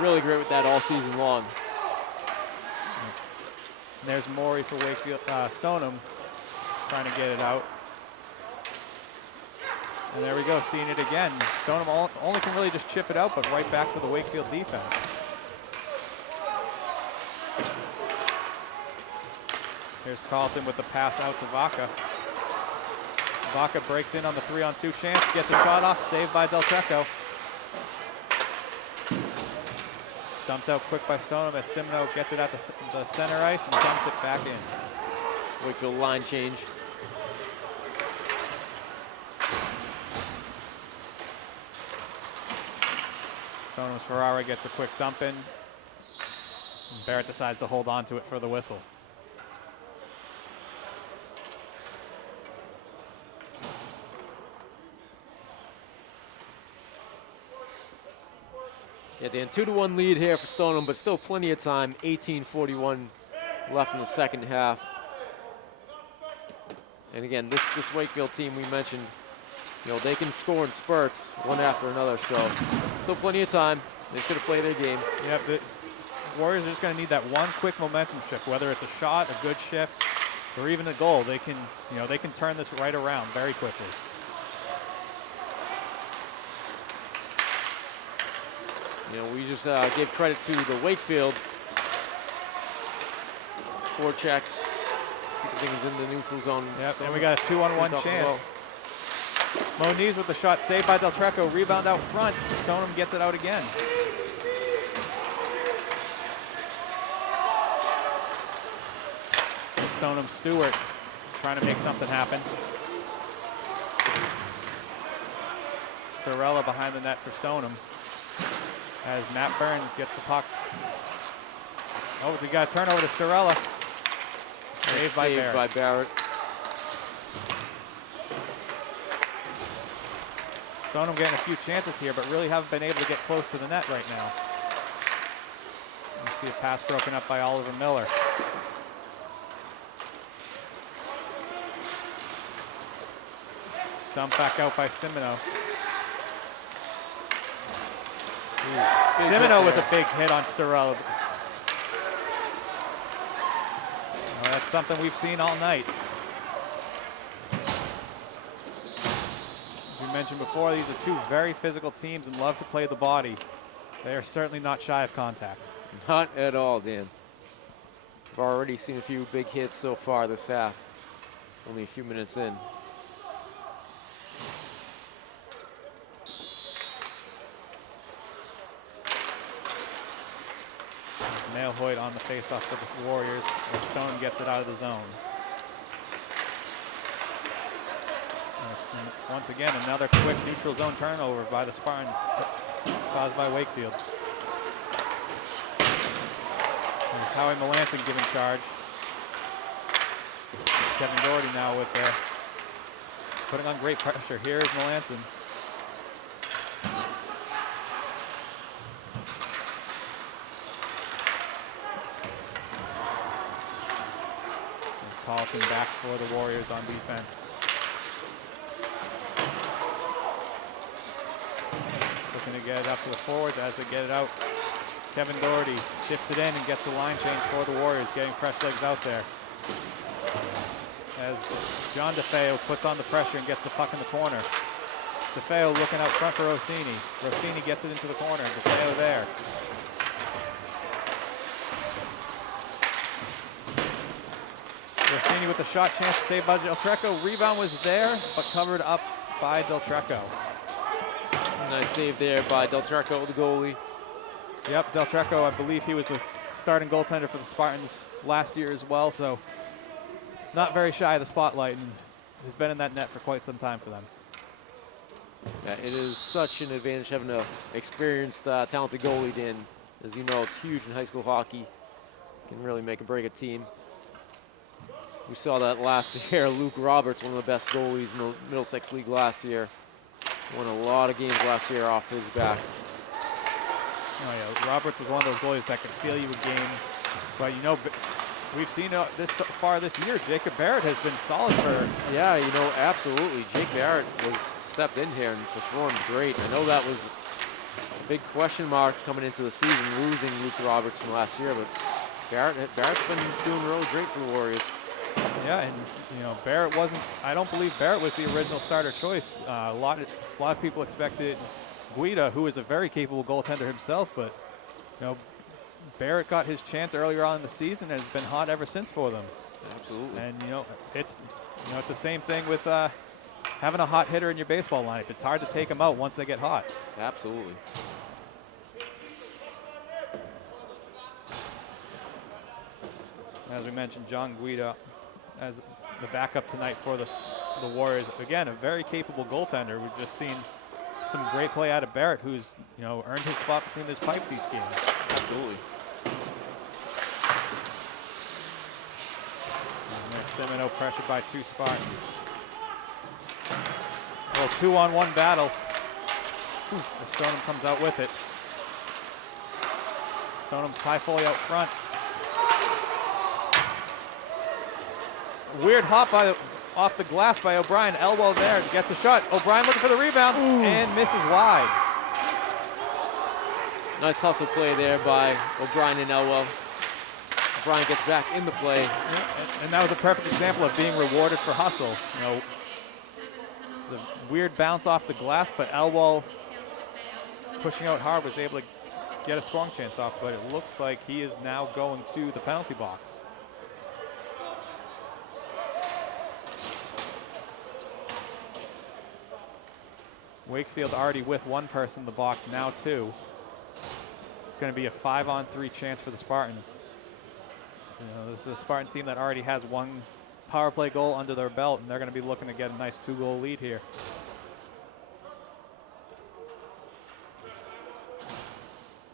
really great with that all season long. And there's Morey for Wakefield, Stoneham trying to get it out. And there we go, seeing it again. Stoneham only can really just chip it out, but right back to the Wakefield defense. Here's Carlton with the pass out to Vaca. Vaca breaks in on the 3-on-2 chance, gets a shot off, saved by Del Treco. Dumped out quick by Stoneham as Semino gets it at the center ice and dumps it back in. Wakefield line change. Stoneham's Ferrara gets a quick dump in. And Barrett decides to hold on to it for the whistle. Yeah, Dan, 2-1 lead here for Stoneham, but still plenty of time. 18:41 left in the second half. And again, this Wakefield team we mentioned, they can score in spurts one after another, so still plenty of time. They should have played their game. Yeah, the Warriors are just going to need that one quick momentum shift, whether it's a shot, a good shift, or even a goal. They can, they can turn this right around very quickly. We just gave credit to the Wakefield forecheck. Keeping things in the neutral zone. Yep, and we got a 2-on-1 chance. Moniz with the shot saved by Del Treco. Rebound out front. Stoneham gets it out again. So Stoneham Stewart trying to make something happen. Storella behind the net for Stoneham as Matt Burns gets the puck. Oh, we got a turnover to Storella. Saved by Barrett. Stoneham getting a few chances here, but really haven't been able to get close to the net right now. You see a pass broken up by Oliver Miller. Dumped back out by Simino. Simino with a big hit on Storella. Well, that's something we've seen all night. As we mentioned before, these are two very physical teams and love to play the body. They are certainly not shy of contact. Not at all, Dan. I've already seen a few big hits so far this half. Only a few minutes in. Nail Hoyt on the faceoff for the Warriors as Stone gets it out of the zone. And once again, another quick neutral zone turnover by the Spartans caused by Wakefield. There's Howie Melanson giving charge. Kevin Doherty now with putting on great pressure. Here is Melanson. Paulson back for the Warriors on defense. Looking to get it up to the forwards as they get it out. Kevin Doherty chips it in and gets the line change for the Warriors, getting fresh legs out there. As John DeFeo puts on the pressure and gets the puck in the corner. DeFeo looking out front for Rossini. Rossini gets it into the corner. DeFeo there. Rossini with the shot chance saved by Del Trecco. Rebound was there, but covered up by Del Trecco. Nice save there by Del Trecco, the goalie. Yep, Del Trecco, I believe he was the starting goaltender for the Spartans last year as well, so not very shy of the spotlight and has been in that net for quite some time for them. Yeah, it is such an advantage having an experienced, talented goalie, Dan. As you know, it's huge in high school hockey. Can really make and break a team. We saw that last year. Luke Roberts, one of the best goalies in the Middlesex League last year. Won a lot of games last year off his back. Oh yeah, Roberts was one of those goalies that could steal you a game. But you know, we've seen this so far this year. Jacob Barrett has been solid for. Yeah, you know, absolutely. Jake Barrett was stepped in here and performed great. I know that was a big question mark coming into the season, losing Luke Roberts from last year, but Barrett's been doing really great for the Warriors. Yeah, and you know, Barrett wasn't. I don't believe Barrett was the original starter choice. A lot of people expected Guida, who is a very capable goaltender himself, but you know, Barrett got his chance earlier on in the season and has been hot ever since for them. Absolutely. And you know, it's the same thing with having a hot hitter in your baseball lineup. It's hard to take them out once they get hot. Absolutely. As we mentioned, John Guida as the backup tonight for the Warriors. Again, a very capable goaltender. We've just seen some great play out of Barrett, who's earned his spot between his pipes each game. Absolutely. And there's Semino pressured by two Spartans. Well, 2-on-1 battle. The Stoneham comes out with it. Stoneham's high foley out front. Weird hop off the glass by O'Brien. Elbow there, gets a shot. O'Brien looking for the rebound and misses wide. Nice hustle play there by O'Brien and Elwell. O'Brien gets back in the play. Yeah, and that was a perfect example of being rewarded for hustle. The weird bounce off the glass, but Elwell pushing out hard was able to get a scoring chance off, but it looks like he is now going to the penalty box. Wakefield already with one person in the box, now two. It's going to be a 5-on-3 chance for the Spartans. This is a Spartan team that already has one power play goal under their belt, and they're going to be looking to get a nice 2-goal lead here.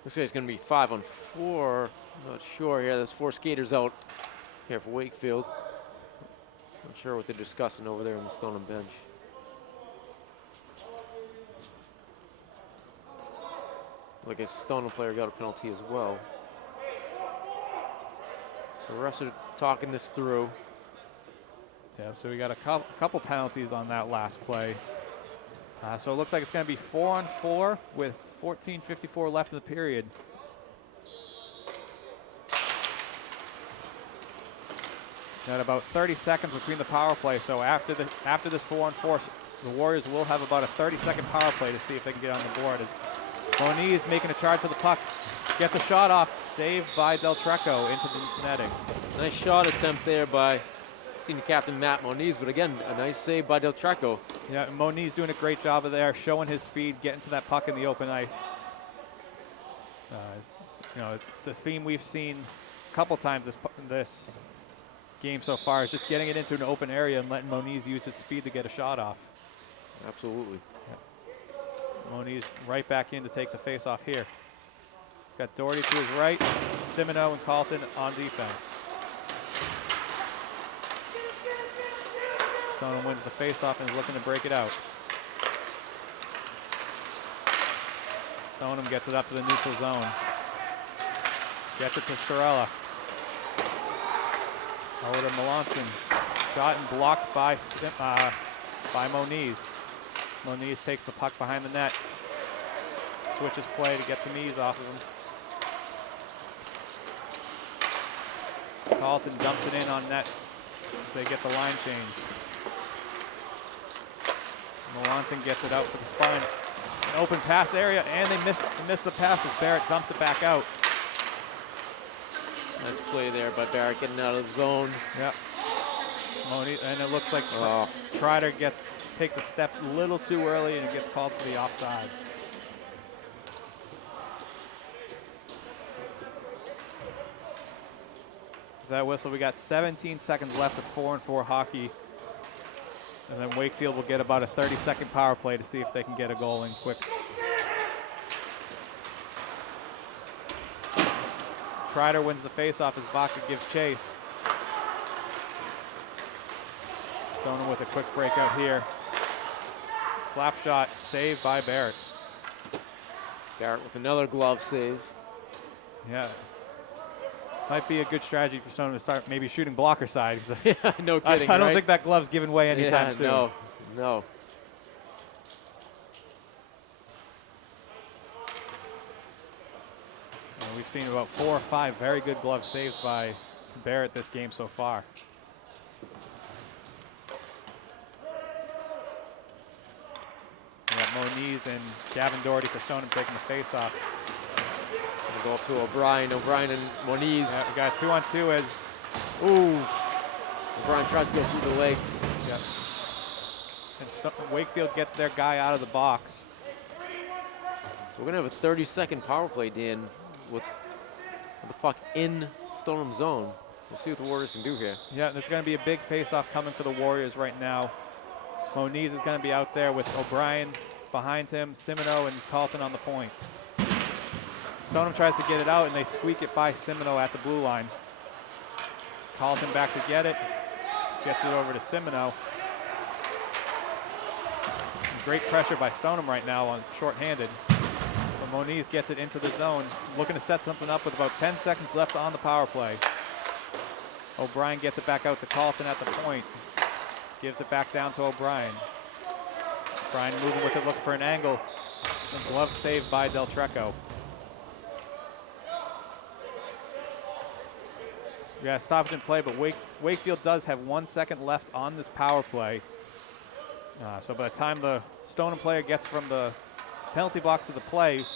Looks like it's going to be 5-on-4. Not sure here. There's 4 skaters out here for Wakefield. Not sure what they're discussing over there on the Stoneham bench. Like a Stoneham player got a penalty as well. So the refs are talking this through. Yeah, so we got a couple penalties on that last play. So it looks like it's going to be 4-on-4 with 14:54 left in the period. Got about 30 seconds between the power play. So after this 4-on-4, the Warriors will have about a 30-second power play to see if they can get on the board. As Moniz making a charge for the puck, gets a shot off, saved by Del Treco into the netting. Nice shot attempt there by senior captain Matt Moniz, but again, a nice save by Del Treco. Yeah, Moniz doing a great job of there, showing his speed, getting to that puck in the open ice. You know, it's a theme we've seen a couple times this game so far, is just getting it into an open area and letting Moniz use his speed to get a shot off. Absolutely. Yeah. Moniz right back in to take the face off here. He's got Doherty to his right, Simino and Carlton on defense. Stoneham wins the face-off and is looking to break it out. Stoneham gets it up to the neutral zone. Gets it to Storella. Over to Melanson. Shot and blocked by Moniz. Moniz takes the puck behind the net. Switches play to get some ease off of him. Carlton dumps it in on net as they get the line change. Melanson gets it out for the Spartans. An open pass area, and they miss the pass as Barrett dumps it back out. Nice play there by Barrett getting out of the zone. Yep. And it looks like Trotter takes a step a little too early and it gets called for the offsides. That whistle, we got 17 seconds left of 4-on-4 hockey. And then Wakefield will get about a 30-second power play to see if they can get a goal in quick. Trotter wins the faceoff as Baca gives chase. Stoneham with a quick breakout here. Slap shot saved by Barrett. Barrett with another glove save. Yeah. Might be a good strategy for Stoneham to start maybe shooting blocker side. Yeah, no kidding, I don't right? think that glove's giving way anytime soon. No. We've seen about 4 or 5 very good glove saves by Barrett this game so far. We got Moniz and Gavin Doherty for Stoneham taking the face-off. We'll go up to O'Brien. O'Brien and Moniz. Yeah, we got 2-on-2 as... Ooh. O'Brien tries to go through the legs. Yep. And Wakefield gets their guy out of the box. So we're going to have a 30-second power play, Dan, with the puck in Stoneham zone. We'll see what the Warriors can do here. Yeah, there's going to be a big face-off coming for the Warriors right now. Moniz is going to be out there with O'Brien behind him, Simino and Carlton on the point. Stoneham tries to get it out, and they squeak it by Simino at the blue line. Carlton back to get it. Gets it over to Simino. Great pressure by Stoneham right now on shorthanded. But Moniz gets it into the zone, looking to set something up with about 10 seconds left on the power play. O'Brien gets it back out to Carlton at the point. Gives it back down to O'Brien. O'Brien moving with it, looking for an angle. And glove saved by Del Treco. Yeah, stoppage in play, but Wakefield does have 1 second left on this power play. So by the time the Stoneham player gets from the penalty box to the play,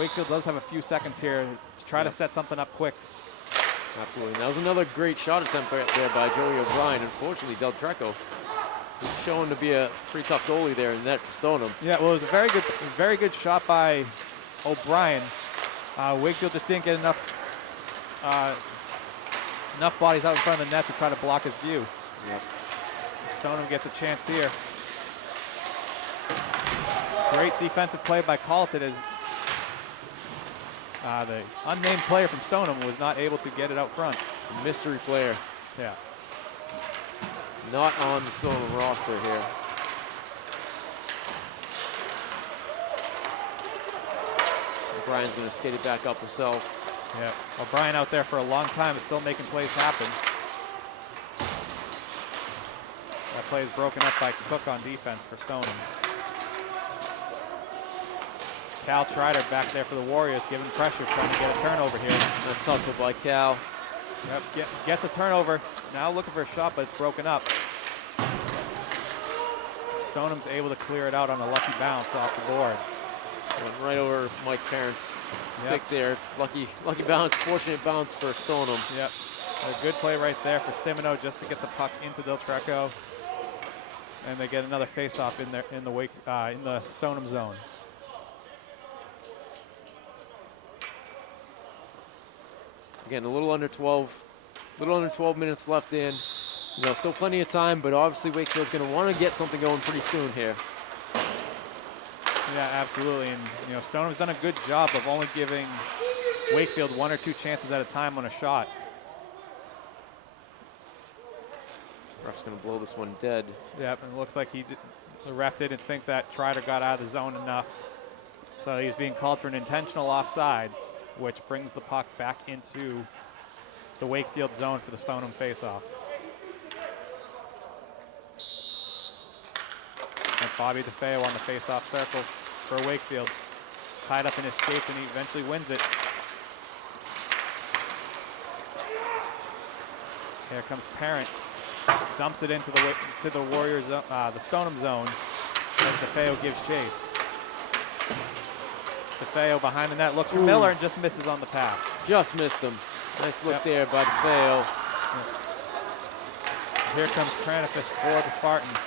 Wakefield does have a few seconds here to try to set something up quick. Absolutely. That was another great shot attempt there by Joey O'Brien. Unfortunately, Del Treco is shown to be a pretty tough goalie there in net for Stoneham. Yeah, well, it was a very good shot by O'Brien. Wakefield just didn't get enough bodies out in front of the net to try to block his view. Yep. Stoneham gets a chance here. Great defensive play by Carlton as The unnamed player from Stoneham was not able to get it out front. Mystery player. Yeah. Not on the Stoneham roster here. O'Brien's going to skate it back up himself. Yeah. O'Brien out there for a long time is still making plays happen. That play is broken up by Cook on defense for Stoneham. Cal Trider back there for the Warriors, giving pressure, trying to get a turnover here. Nice hustle by Cal. Yep, gets a turnover. Now looking for a shot, but it's broken up. Stoneham's able to clear it out on a lucky bounce off the boards. Went right over Mike Parent's stick there. Lucky bounce, fortunate bounce for Stoneham. Yep. A good play right there for Simino just to get the puck into Del Treco. And they get another face-off in the Stoneham zone. Again, a little under 12 minutes left in. You know, still plenty of time, but obviously Wakefield's going to want to get something going pretty soon here. Yeah, absolutely. And you know, Stoneham's done a good job of only giving Wakefield 1 or 2 chances at a time on a shot. Ref's going to blow this one dead. Yep, and it looks like the ref didn't think that Trider got out of the zone enough. So he's being called for an intentional offsides, which brings the puck back into the Wakefield zone for the Stoneham faceoff. And Bobby DeFeo on the faceoff circle for Wakefield. Tied up in his skates, and he eventually wins it. Here comes Parent. Dumps it into the Warriors, the Stoneham zone, as DeFeo gives chase. DeFeo behind the net looks for Miller and just misses on the pass. Just missed him. Nice look there by DeFeo. Yep. Here comes Kranifis for the Spartans.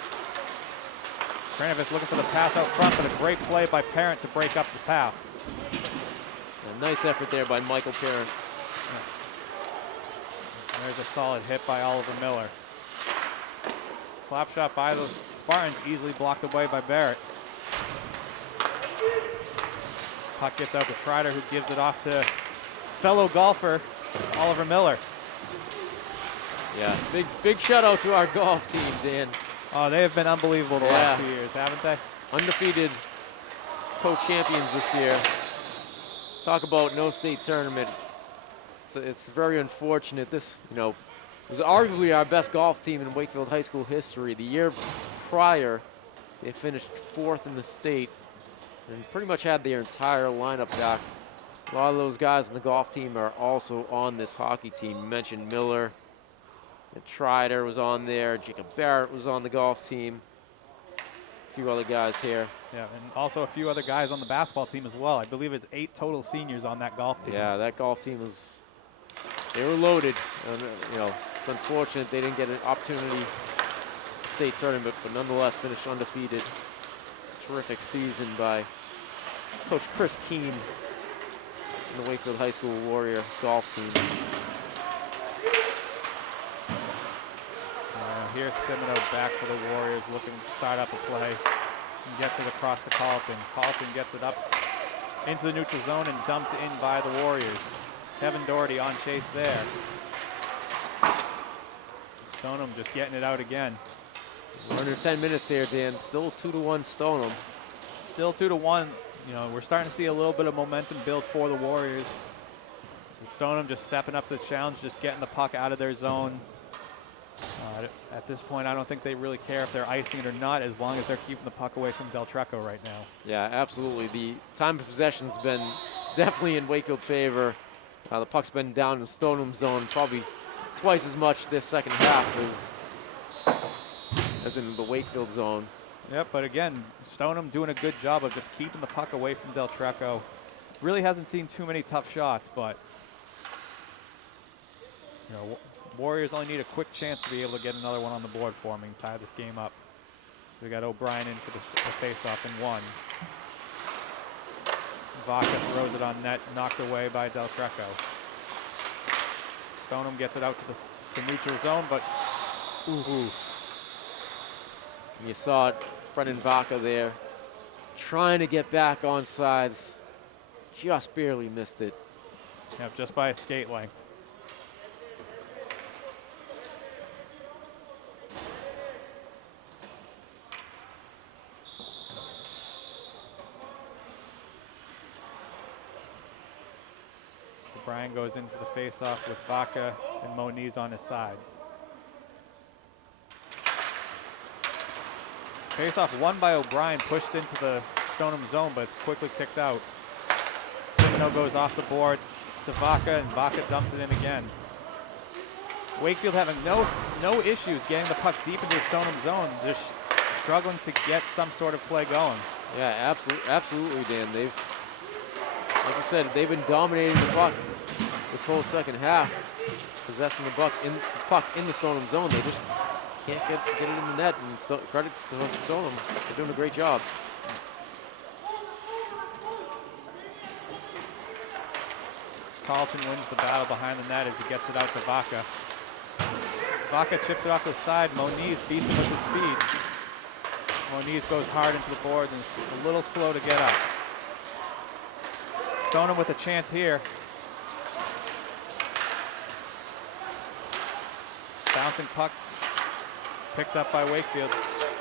Kranifis looking for the pass out front, but a great play by Parent to break up the pass. A nice effort there by Michael Parent. There's a solid hit by Oliver Miller. Slap shot by the Spartans, easily blocked away by Barrett. Puck gets out to Trider, who gives it off to fellow golfer Oliver Miller. Yeah, big shout out to our golf team, Dan. Oh, they have been unbelievable the last 2 years, haven't they? Undefeated co-champions this year. Talk about no state tournament. It's very unfortunate. This, you know, was arguably our best golf team in Wakefield High School history. The year prior, they finished 4th in the state and pretty much had their entire lineup back. A lot of those guys on the golf team are also on this hockey team. You mentioned Miller, and Trider was on there, Jacob Barrett was on the golf team, a few other guys here. Yeah, and also a few other guys on the basketball team as well. I believe it's 8 total seniors on that golf team. Yeah, that golf team they were loaded. You know, it's unfortunate they didn't get an opportunity state tournament, but nonetheless finished undefeated. Terrific season by Coach Chris Keene and the Wakefield High School Warrior golf team. Here's Simino back for the Warriors, looking to start up a play. And gets it across to Carlton. Carlton gets it up into the neutral zone and dumped in by the Warriors. Kevin Doherty on chase there. Stoneham just getting it out again. We're under 10 minutes here, Dan. Still 2-1 Stoneham. Still 2-1. You know, we're starting to see a little bit of momentum build for the Warriors. Stoneham just stepping up to the challenge, just getting the puck out of their zone. At this point, I don't think they really care if they're icing it or not, as long as they're keeping the puck away from Del Treco right now. Yeah, absolutely. The time of possession's been definitely in Wakefield's favor. The puck's been down in Stoneham's zone probably twice as much this second half as in the Wakefield zone. Yep, but again, Stoneham doing a good job of just keeping the puck away from Del Treco. Really hasn't seen too many tough shots, but you know, Warriors only need a quick chance to be able to get another one on the board for me and tie this game up. We got O'Brien in for the face-off in 1. Vaca throws it on net, knocked away by Del Treco. Stoneham gets it out to the neutral zone, but ooh. You saw it, Brendan Vaca there, trying to get back on sides, just barely missed it. Yep, just by a skate length. O'Brien goes in for the face-off with Vaca and Moniz on his sides. Face-off won by O'Brien, pushed into the Stoneham zone, but it's quickly kicked out. Simino goes off the boards to Vaca, and Vaca dumps it in again. Wakefield having no issues getting the puck deep into the Stoneham zone, just struggling to get some sort of play going. Yeah, absolutely, Dan. Like you said, they've been dominating the puck this whole second half, possessing the puck in the Stoneham zone. They just can't get it in the net, and credits to Stoneham. They're doing a great job. Carlton wins the battle behind the net as he gets it out to Vaca. Vaca chips it off to the side. Moniz beats him with his speed. Moniz goes hard into the boards and is a little slow to get up. Stoneham with a chance here. Bouncing puck picked up by Wakefield.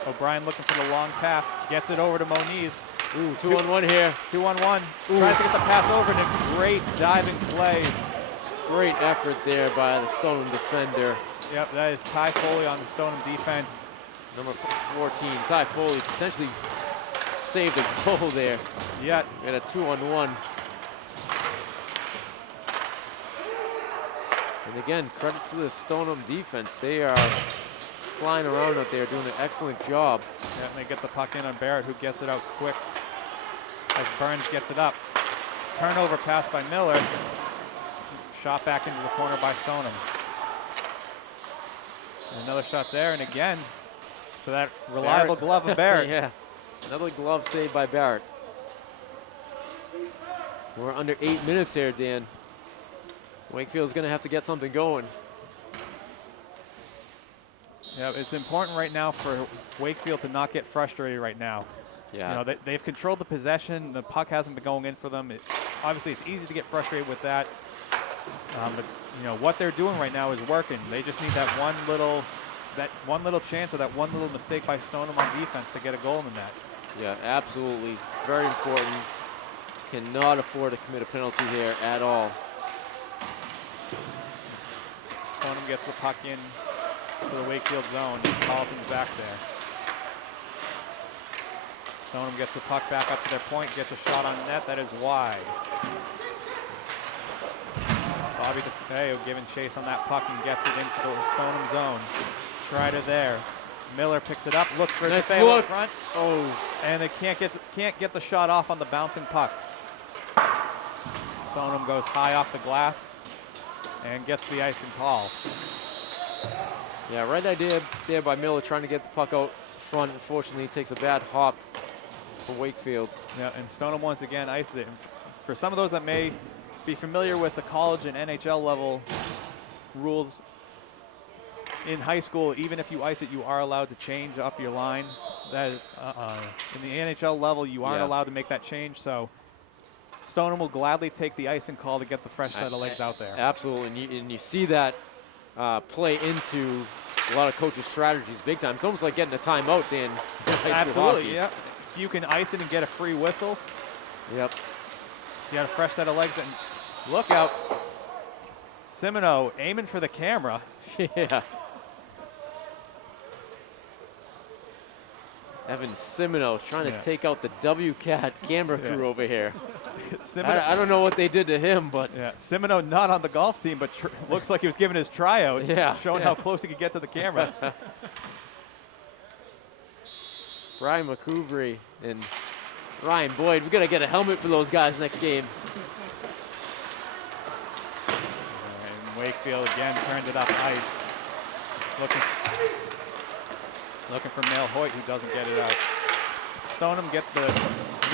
O'Brien looking for the long pass. Gets it over to Moniz. Ooh, 2-on-1 here. 2-on-1. Tries to get the pass over, and a great diving play. Great effort there by the Stoneham defender. Yep, that is Ty Foley on the Stoneham defense. Number 14, Ty Foley potentially saved a goal there. Yet. And a 2-on-1. And again, credit to the Stoneham defense. They are flying around out there, doing an excellent job. Yeah, and they get the puck in on Barrett, who gets it out quick as Burns gets it up. Turnover pass by Miller. Shot back into the corner by Stoneham. And another shot there, and again, to that reliable glove of Barrett. Yeah, another glove saved by Barrett. We're under 8 minutes here, Dan. Wakefield's going to have to get something going. Yeah, it's important right now for Wakefield to not get frustrated right now. Yeah. You know, they've controlled the possession. The puck hasn't been going in for them. Obviously, it's easy to get frustrated with that. But you know what they're doing right now is working. They just need that one little chance or that one little mistake by Stoneham on defense to get a goal in the net. Yeah, absolutely. Very important. Cannot afford to commit a penalty here at all. Stoneham gets the puck in to the Wakefield zone as Carlton's back there. Stoneham gets the puck back up to their point, gets a shot on net that is wide. Bobby DeFeo giving chase on that puck and gets it into the Stoneham zone. Strider there. Miller picks it up, looks for nice DeFeo in look. front. Oh, And they can't get the shot off on the bouncing puck. Stoneham goes high off the glass and gets the icing call. yeah, right idea there by Miller trying to get the puck out front. Unfortunately, he takes a bad hop for Wakefield. Yeah, and Stoneham once again ices it. And for some of those that may be familiar with the college and NHL level rules, in high school, even if you ice it, you are allowed to change up your line. That in the NHL level, you aren't allowed to make that change. So Stoneham will gladly take the icing call to get the fresh set of legs out there. Absolutely, and you see that play into a lot of coaches' strategies big time. It's almost like getting a timeout in high school Absolutely, hockey. yeah. If you can ice it and get a free whistle, Yep. you got a fresh set of legs. And look out, Simino aiming for the camera. Yeah. Evan Simino trying to take out the WCAT camera crew over here. I don't know what they did to him, but yeah, Simino not on the golf team, but looks like he was giving his tryout, showing how close he could get to the camera. Brian McCoubry and Ryan Boyd, we got to get a helmet for those guys next game. And Wakefield again turned it up ice. Looking for Male Hoyt, who doesn't get it out. Stoneham gets the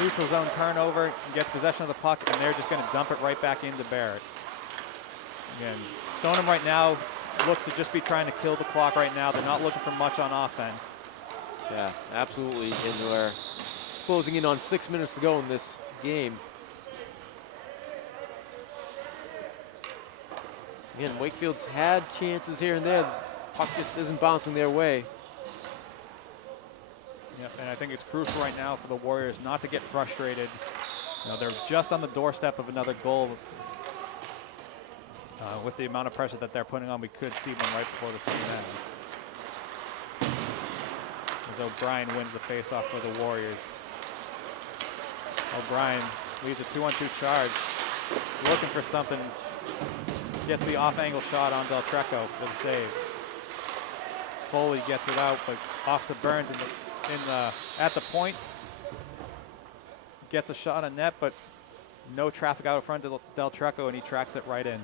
neutral zone turnover, gets possession of the puck, and they're just going to dump it right back into Barrett. Again, Stoneham right now looks to just be trying to kill the clock right now. They're not looking for much on offense. Yeah, absolutely. And we're closing in on 6 minutes to go in this game. Again, Wakefield's had chances here and there. Puck just isn't bouncing their way. Yep, and I think it's crucial right now for the Warriors not to get frustrated. You know, they're just on the doorstep of another goal. With the amount of pressure that they're putting on, we could see one right before this game ends. As O'Brien wins the faceoff for the Warriors. O'Brien leads a 2-on-2 charge, looking for something. Gets the off-angle shot on Del Treco for the save. Foley gets it out, but off to Burns at the point. Gets a shot on net, but no traffic out in front of Del Treco, and he tracks it right in.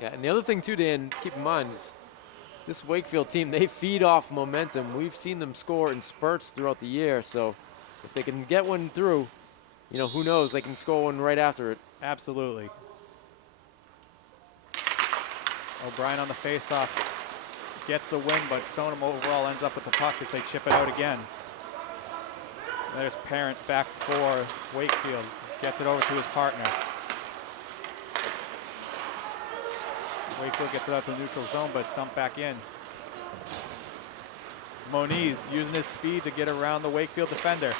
Yeah, and the other thing too, Dan, keep in mind is this Wakefield team, they feed off momentum. We've seen them score in spurts throughout the year, so if they can get one through, you know, who knows, they can score one right after it. Absolutely. O'Brien on the faceoff gets the win, but Stoneham overall ends up with the puck as they chip it out again. There's Parent back for Wakefield. Gets it over to his partner. Wakefield gets it out to the neutral zone, but it's dumped back in. Moniz using his speed to get around the Wakefield defender.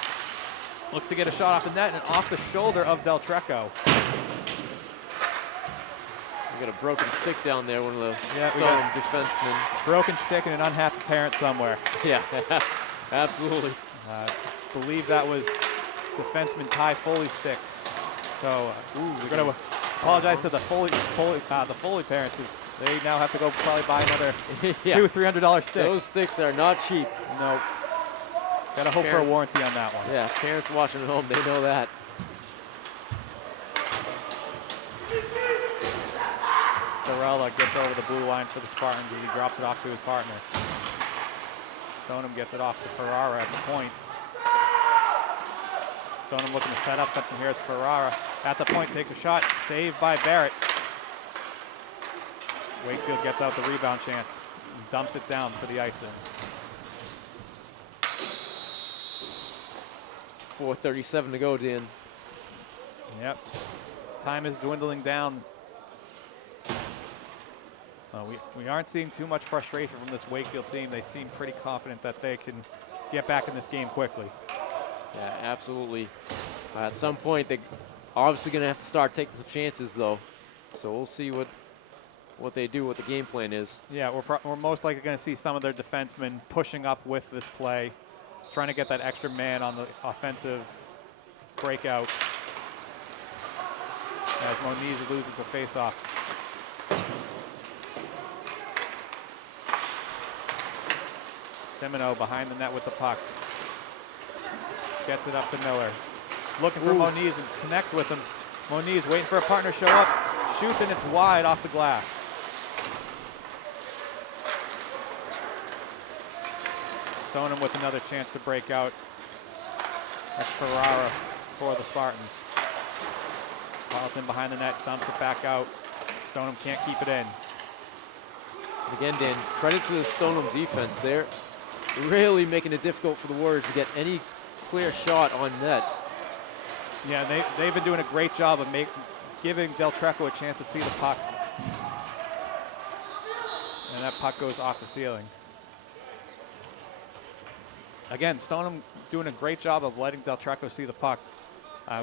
Looks to get a shot off the net and off the shoulder of Del Treco. We got a broken stick down there, one of the Stoneham defensemen. Broken stick and an unhappy parent somewhere. Yeah, absolutely. Believe that was defenseman Ty Foley's stick. So we're going to apologize to the Foley parents, because they now have to go probably buy another $200-300 stick. Those sticks are not cheap. No. Got to hope for a warranty on that one. Yeah, parents watching at home, they know that. Storella gets over the blue line for the Spartans and he drops it off to his partner. Stoneham gets it off to Ferrara at the point. Stoneham looking to set up something here as Ferrara at the point takes a shot, saved by Barrett. Wakefield gets out the rebound chance and dumps it down for the icing. 4:37 to go, Dan. Yep. Time is dwindling down. We aren't seeing too much frustration from this Wakefield team. They seem pretty confident that they can get back in this game quickly. Yeah, absolutely. At some point, they're obviously going to have to start taking some chances, though. So we'll see what they do, what the game plan is. Yeah, we're most likely going to see some of their defensemen pushing up with this play, trying to get that extra man on the offensive breakout. As Moniz loses the faceoff. Semino behind the net with the puck. Gets it up to Miller. Looking for Moniz and connects with him. Moniz waiting for a partner to show up. Shoots and it's wide off the glass. Stoneham with another chance to break out. That's Ferrara for the Spartans. Carlton behind the net, dumps it back out. Stoneham can't keep it in. Again, Dan, credit to the Stoneham defense. They're really making it difficult for the Warriors to get any clear shot on net. Yeah, they've been doing a great job of giving Del Treco a chance to see the puck. And that puck goes off the ceiling. Again, Stoneham doing a great job of letting Del Treco see the puck.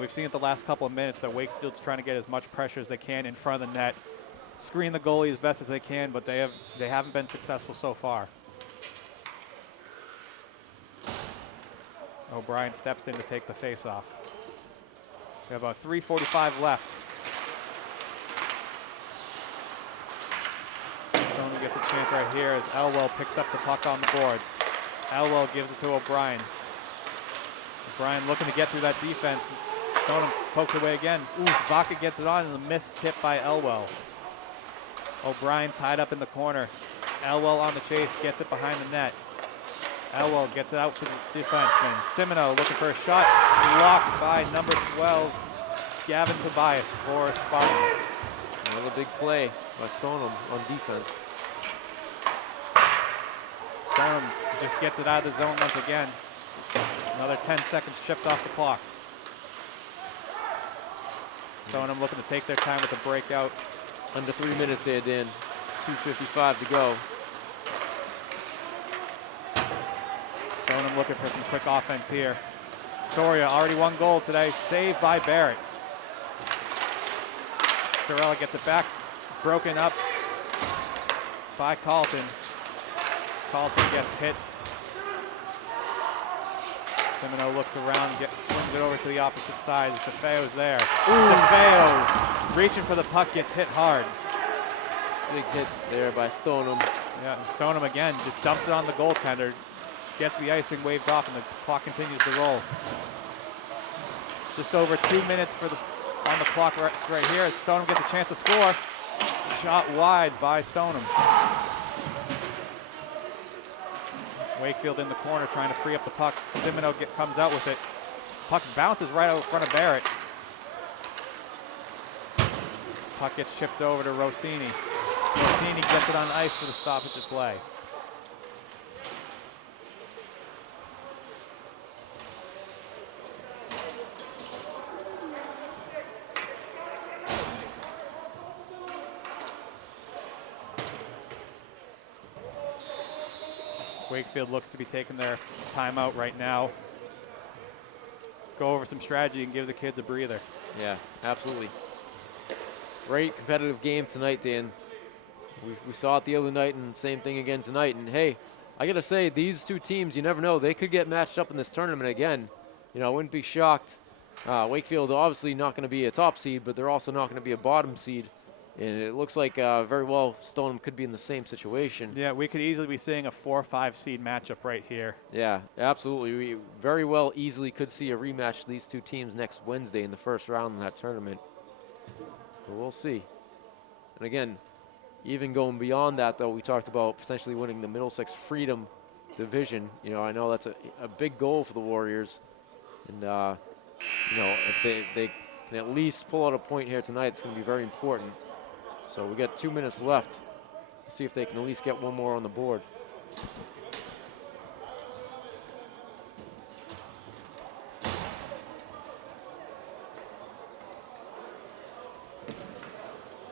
We've seen it the last couple of minutes that Wakefield's trying to get as much pressure as they can in front of the net, screen the goalie as best as they can, but they haven't been successful so far. O'Brien steps in to take the face-off. We have about 3:45 left. Stoneham gets a chance right here as Elwell picks up the puck on the boards. Elwell gives it to O'Brien. O'Brien looking to get through that defense. Stoneham pokes away again. Vaca gets it on and a missed tip by Elwell. O'Brien tied up in the corner. Elwell on the chase, gets it behind the net. Elwell gets it out to the defenseman. Semino looking for a shot. Blocked by number 12, Gavin Tobias for Spartans. Another big play by Stoneham on defense. Stoneham just gets it out of the zone once again. Another 10 seconds chipped off the clock. Stoneham looking to take their time with the breakout. Under 3 minutes here, Dan. 2:55 to go. Stoneham looking for some quick offense here. Storia already 1 goal today, saved by Barrett. Scarella gets it back, broken up by Carlton. Carlton gets hit. Semino looks around, swings it over to the opposite side. DeFeo's there. DeFeo reaching for the puck, gets hit hard. Big hit there by Stoneham. Yeah, and Stoneham again just dumps it on the goaltender, gets the icing waved off, and the clock continues to roll. Just over 2 minutes on the clock right here as Stoneham gets a chance to score. Shot wide by Stoneham. Wakefield in the corner trying to free up the puck. Semino comes out with it. Puck bounces right out in front of Barrett. Puck gets chipped over to Rossini. Rossini gets it on ice for the stoppage of play. Wakefield looks to be taking their timeout right now. Go over some strategy and give the kids a breather. Yeah, absolutely. Great competitive game tonight, Dan. We saw it the other night, and same thing again tonight. And hey, I gotta say, these two teams, you never know, they could get matched up in this tournament again. You know, I wouldn't be shocked. Wakefield obviously not going to be a top seed, but they're also not going to be a bottom seed. And it looks like very well Stoneham could be in the same situation. Yeah, we could easily be seeing a 4 or 5 seed matchup right here. Yeah, absolutely. We very well easily could see a rematch of these two teams next Wednesday in the first round in that tournament. But we'll see. And again, even going beyond that, though, we talked about potentially winning the Middlesex Freedom Division. You know, I know that's a big goal for the Warriors. And, you know, if they can at least pull out a point here tonight, it's going to be very important. So we got 2 minutes left. Let's see if they can at least get one more on the board.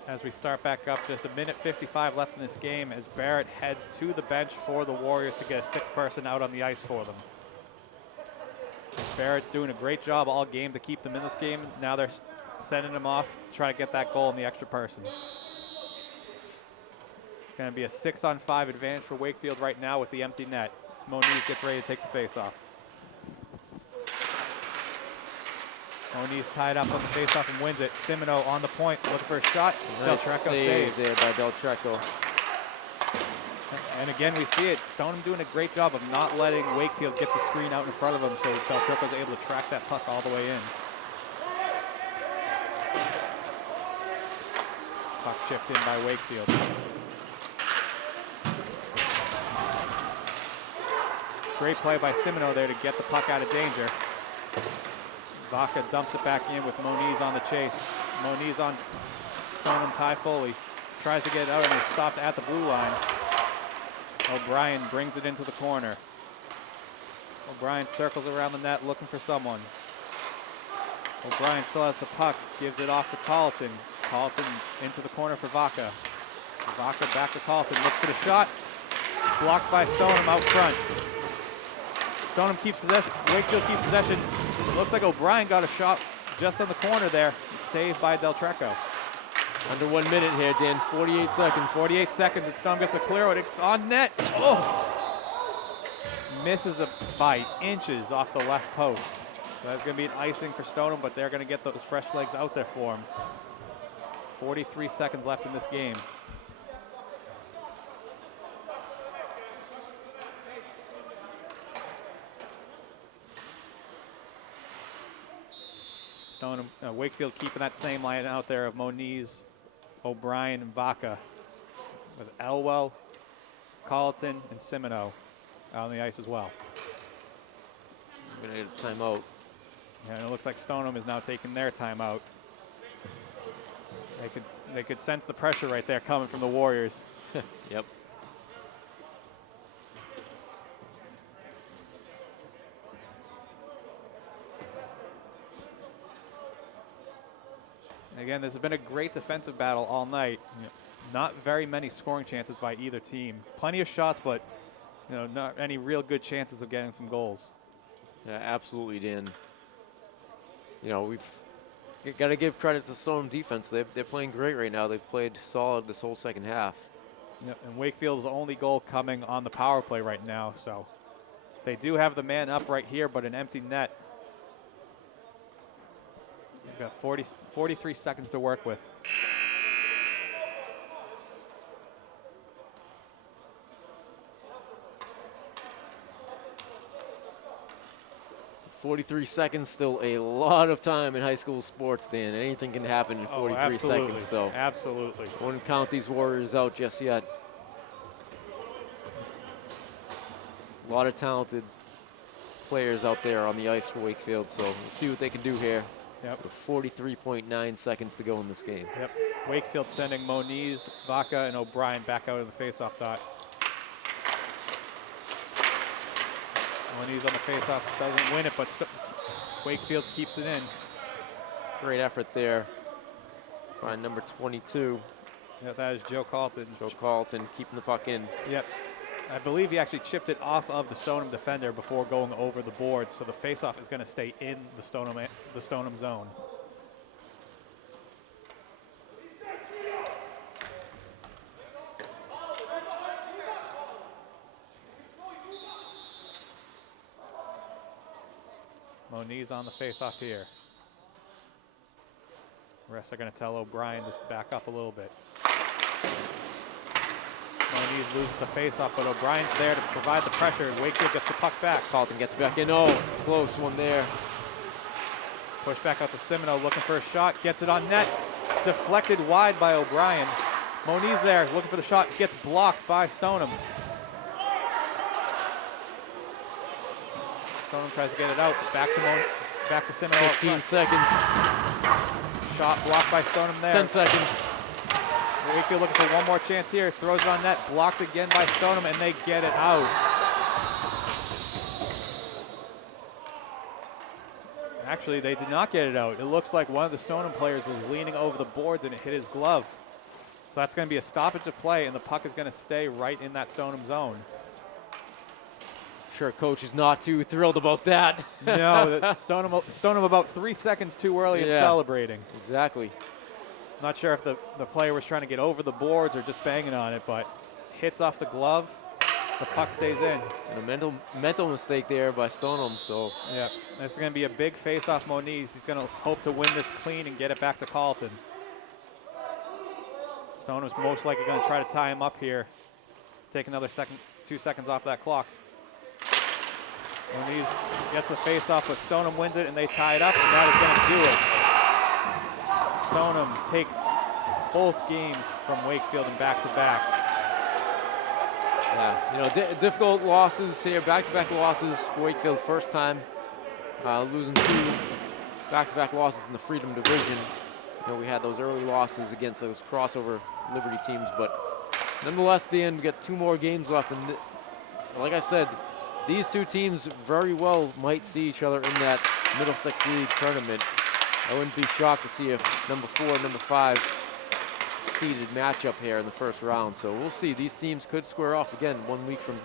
As we start back up, just 1:55 left in this game as Barrett heads to the bench for the Warriors to get a 6th person out on the ice for them. Barrett doing a great job all game to keep them in this game. Now they're sending them off to try to get that goal in the extra person. It's going to be a 6-on-5 advantage for Wakefield right now with the empty net. As Moniz gets ready to take the face-off. Moniz tied up on the face-off and wins it. Semino on the point, looking for a shot. Nice Del Treco save saves. there by Del Treco. And again, we see it. Stoneham doing a great job of not letting Wakefield get the screen out in front of them, so Del Treco's able to track that puck all the way in. Puck chipped in by Wakefield. Great play by Semino there to get the puck out of danger. Vaca dumps it back in with Moniz on the chase. Moniz on Stoneham. Ty Foley tries to get it out and is stopped at the blue line. O'Brien brings it into the corner. O'Brien circles around the net looking for someone. O'Brien still has the puck, gives it off to Carlton. Carlton into the corner for Vaca. Vaca back to Carlton, look for the shot. Blocked by Stoneham out front. Stoneham keeps possession, Wakefield keeps possession. It looks like O'Brien got a shot just on the corner there. Saved by Del Treco. Under 1 minute here, Dan, 48 seconds. 48 seconds, and Stoneham gets a clear one. It's on net. Oh! Misses by inches off the left post. So that's going to be an icing for Stoneham, but they're going to get those fresh legs out there for him. 43 seconds left in this game. Stoneham, Wakefield keeping that same line out there of Moniz, O'Brien, and Vaca, with Elwell, Carlton, and Semino out on the ice as well. I'm going to get a timeout. And it looks like Stoneham is now taking their timeout. They could sense the pressure right there coming from the Warriors. Yep. Again, this has been a great defensive battle all night. Not very many scoring chances by either team. Plenty of shots, but not any real good chances of getting some goals. Yeah, absolutely, Dan. We've got to give credit to Stoneham defense. They're playing great right now. They've played solid this whole second half. Yep, and Wakefield's only goal coming on the power play right now, so they do have the man up right here, but an empty net. We've got 43 seconds to work with. 43 seconds, still a lot of time in high school sports, Dan. Anything can happen in 43 seconds. So absolutely. Wouldn't count these Warriors out just yet. A lot of talented players out there on the ice for Wakefield, so we'll see what they can do here. Yep. With 43.9 seconds to go in this game. Yep. Wakefield sending Moniz, Vaca, and O'Brien back out of the faceoff dot. Moniz on the faceoff doesn't win it, but Wakefield keeps it in. Great effort there by number 22. Yep, that is Joe Carlton. Joe Carlton keeping the puck in. Yep. I believe he actually chipped it off of the Stoneham defender before going over the boards, so the faceoff is going to stay in the Stoneham zone. Moniz on the faceoff here. Refs are going to tell O'Brien to back up a little bit. Moniz loses the faceoff, but O'Brien's there to provide the pressure. Wakefield gets the puck back. Carlton gets back in. Oh, close one there. Push back out to Simino, looking for a shot. Gets it on net. Deflected wide by O'Brien. Moniz there, looking for the shot. Gets blocked by Stoneham. Stoneham tries to get it out. Back to Simino. 15 seconds. Shot blocked by Stoneham there. 10 seconds. Wakefield looking for one more chance here. Throws it on net. Blocked again by Stoneham, and they get it out. Actually, they did not get it out. It looks like one of the Stoneham players was leaning over the boards, and it hit his glove. So that's going to be a stoppage of play, and the puck is going to stay right in that Stoneham zone. Sure, coach is not too thrilled about that. No, Stoneham about 3 seconds too early in celebrating. Exactly. Not sure if the player was trying to get over the boards or just banging on it, but hits off the glove, the puck stays in. And a mental mistake there by Stoneham, so. Yeah, this is going to be a big face-off Moniz. He's going to hope to win this clean and get it back to Carlton. Stoneham's most likely going to try to tie him up here. Take another 2 seconds off that clock. Moniz gets the face-off, but Stoneham wins it, and they tie it up, and that is going to do it. Stoneham takes both games from Wakefield and back-to-back. Yeah, difficult losses here, back-to-back losses for Wakefield. First time losing 2 back-to-back losses in the Freedom Division. We had those early losses against those crossover Liberty teams, but nonetheless, Dan, we got 2 more games left, and like I said, these 2 teams very well might see each other in that Middlesex League tournament. I wouldn't be shocked to see if number 4 and number 5 seeded matchup here in the first round. So we'll see. These teams could square off again 1 week from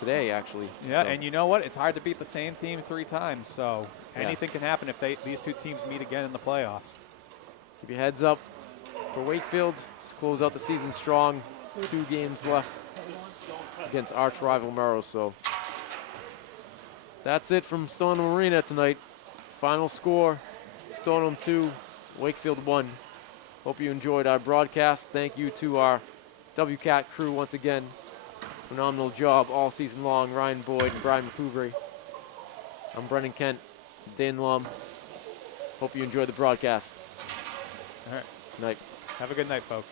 today, actually. Yeah, so. And you know what? It's hard to beat the same team 3 times. So anything can happen if these 2 teams meet again in the playoffs. Keep your heads up for Wakefield. Let's close out the season strong. 2 games left against arch rival Merrill. So that's it from Stoneham Arena tonight. Final score, Stoneham 2, Wakefield 1. Hope you enjoyed our broadcast. Thank you to our WCAT crew once again. Phenomenal job all season long. Ryan Boyd and Brian McCoubrey. I'm Brennan Kent, Dan Lum. Hope you enjoyed the broadcast. All right. Night. Have a good night, folks.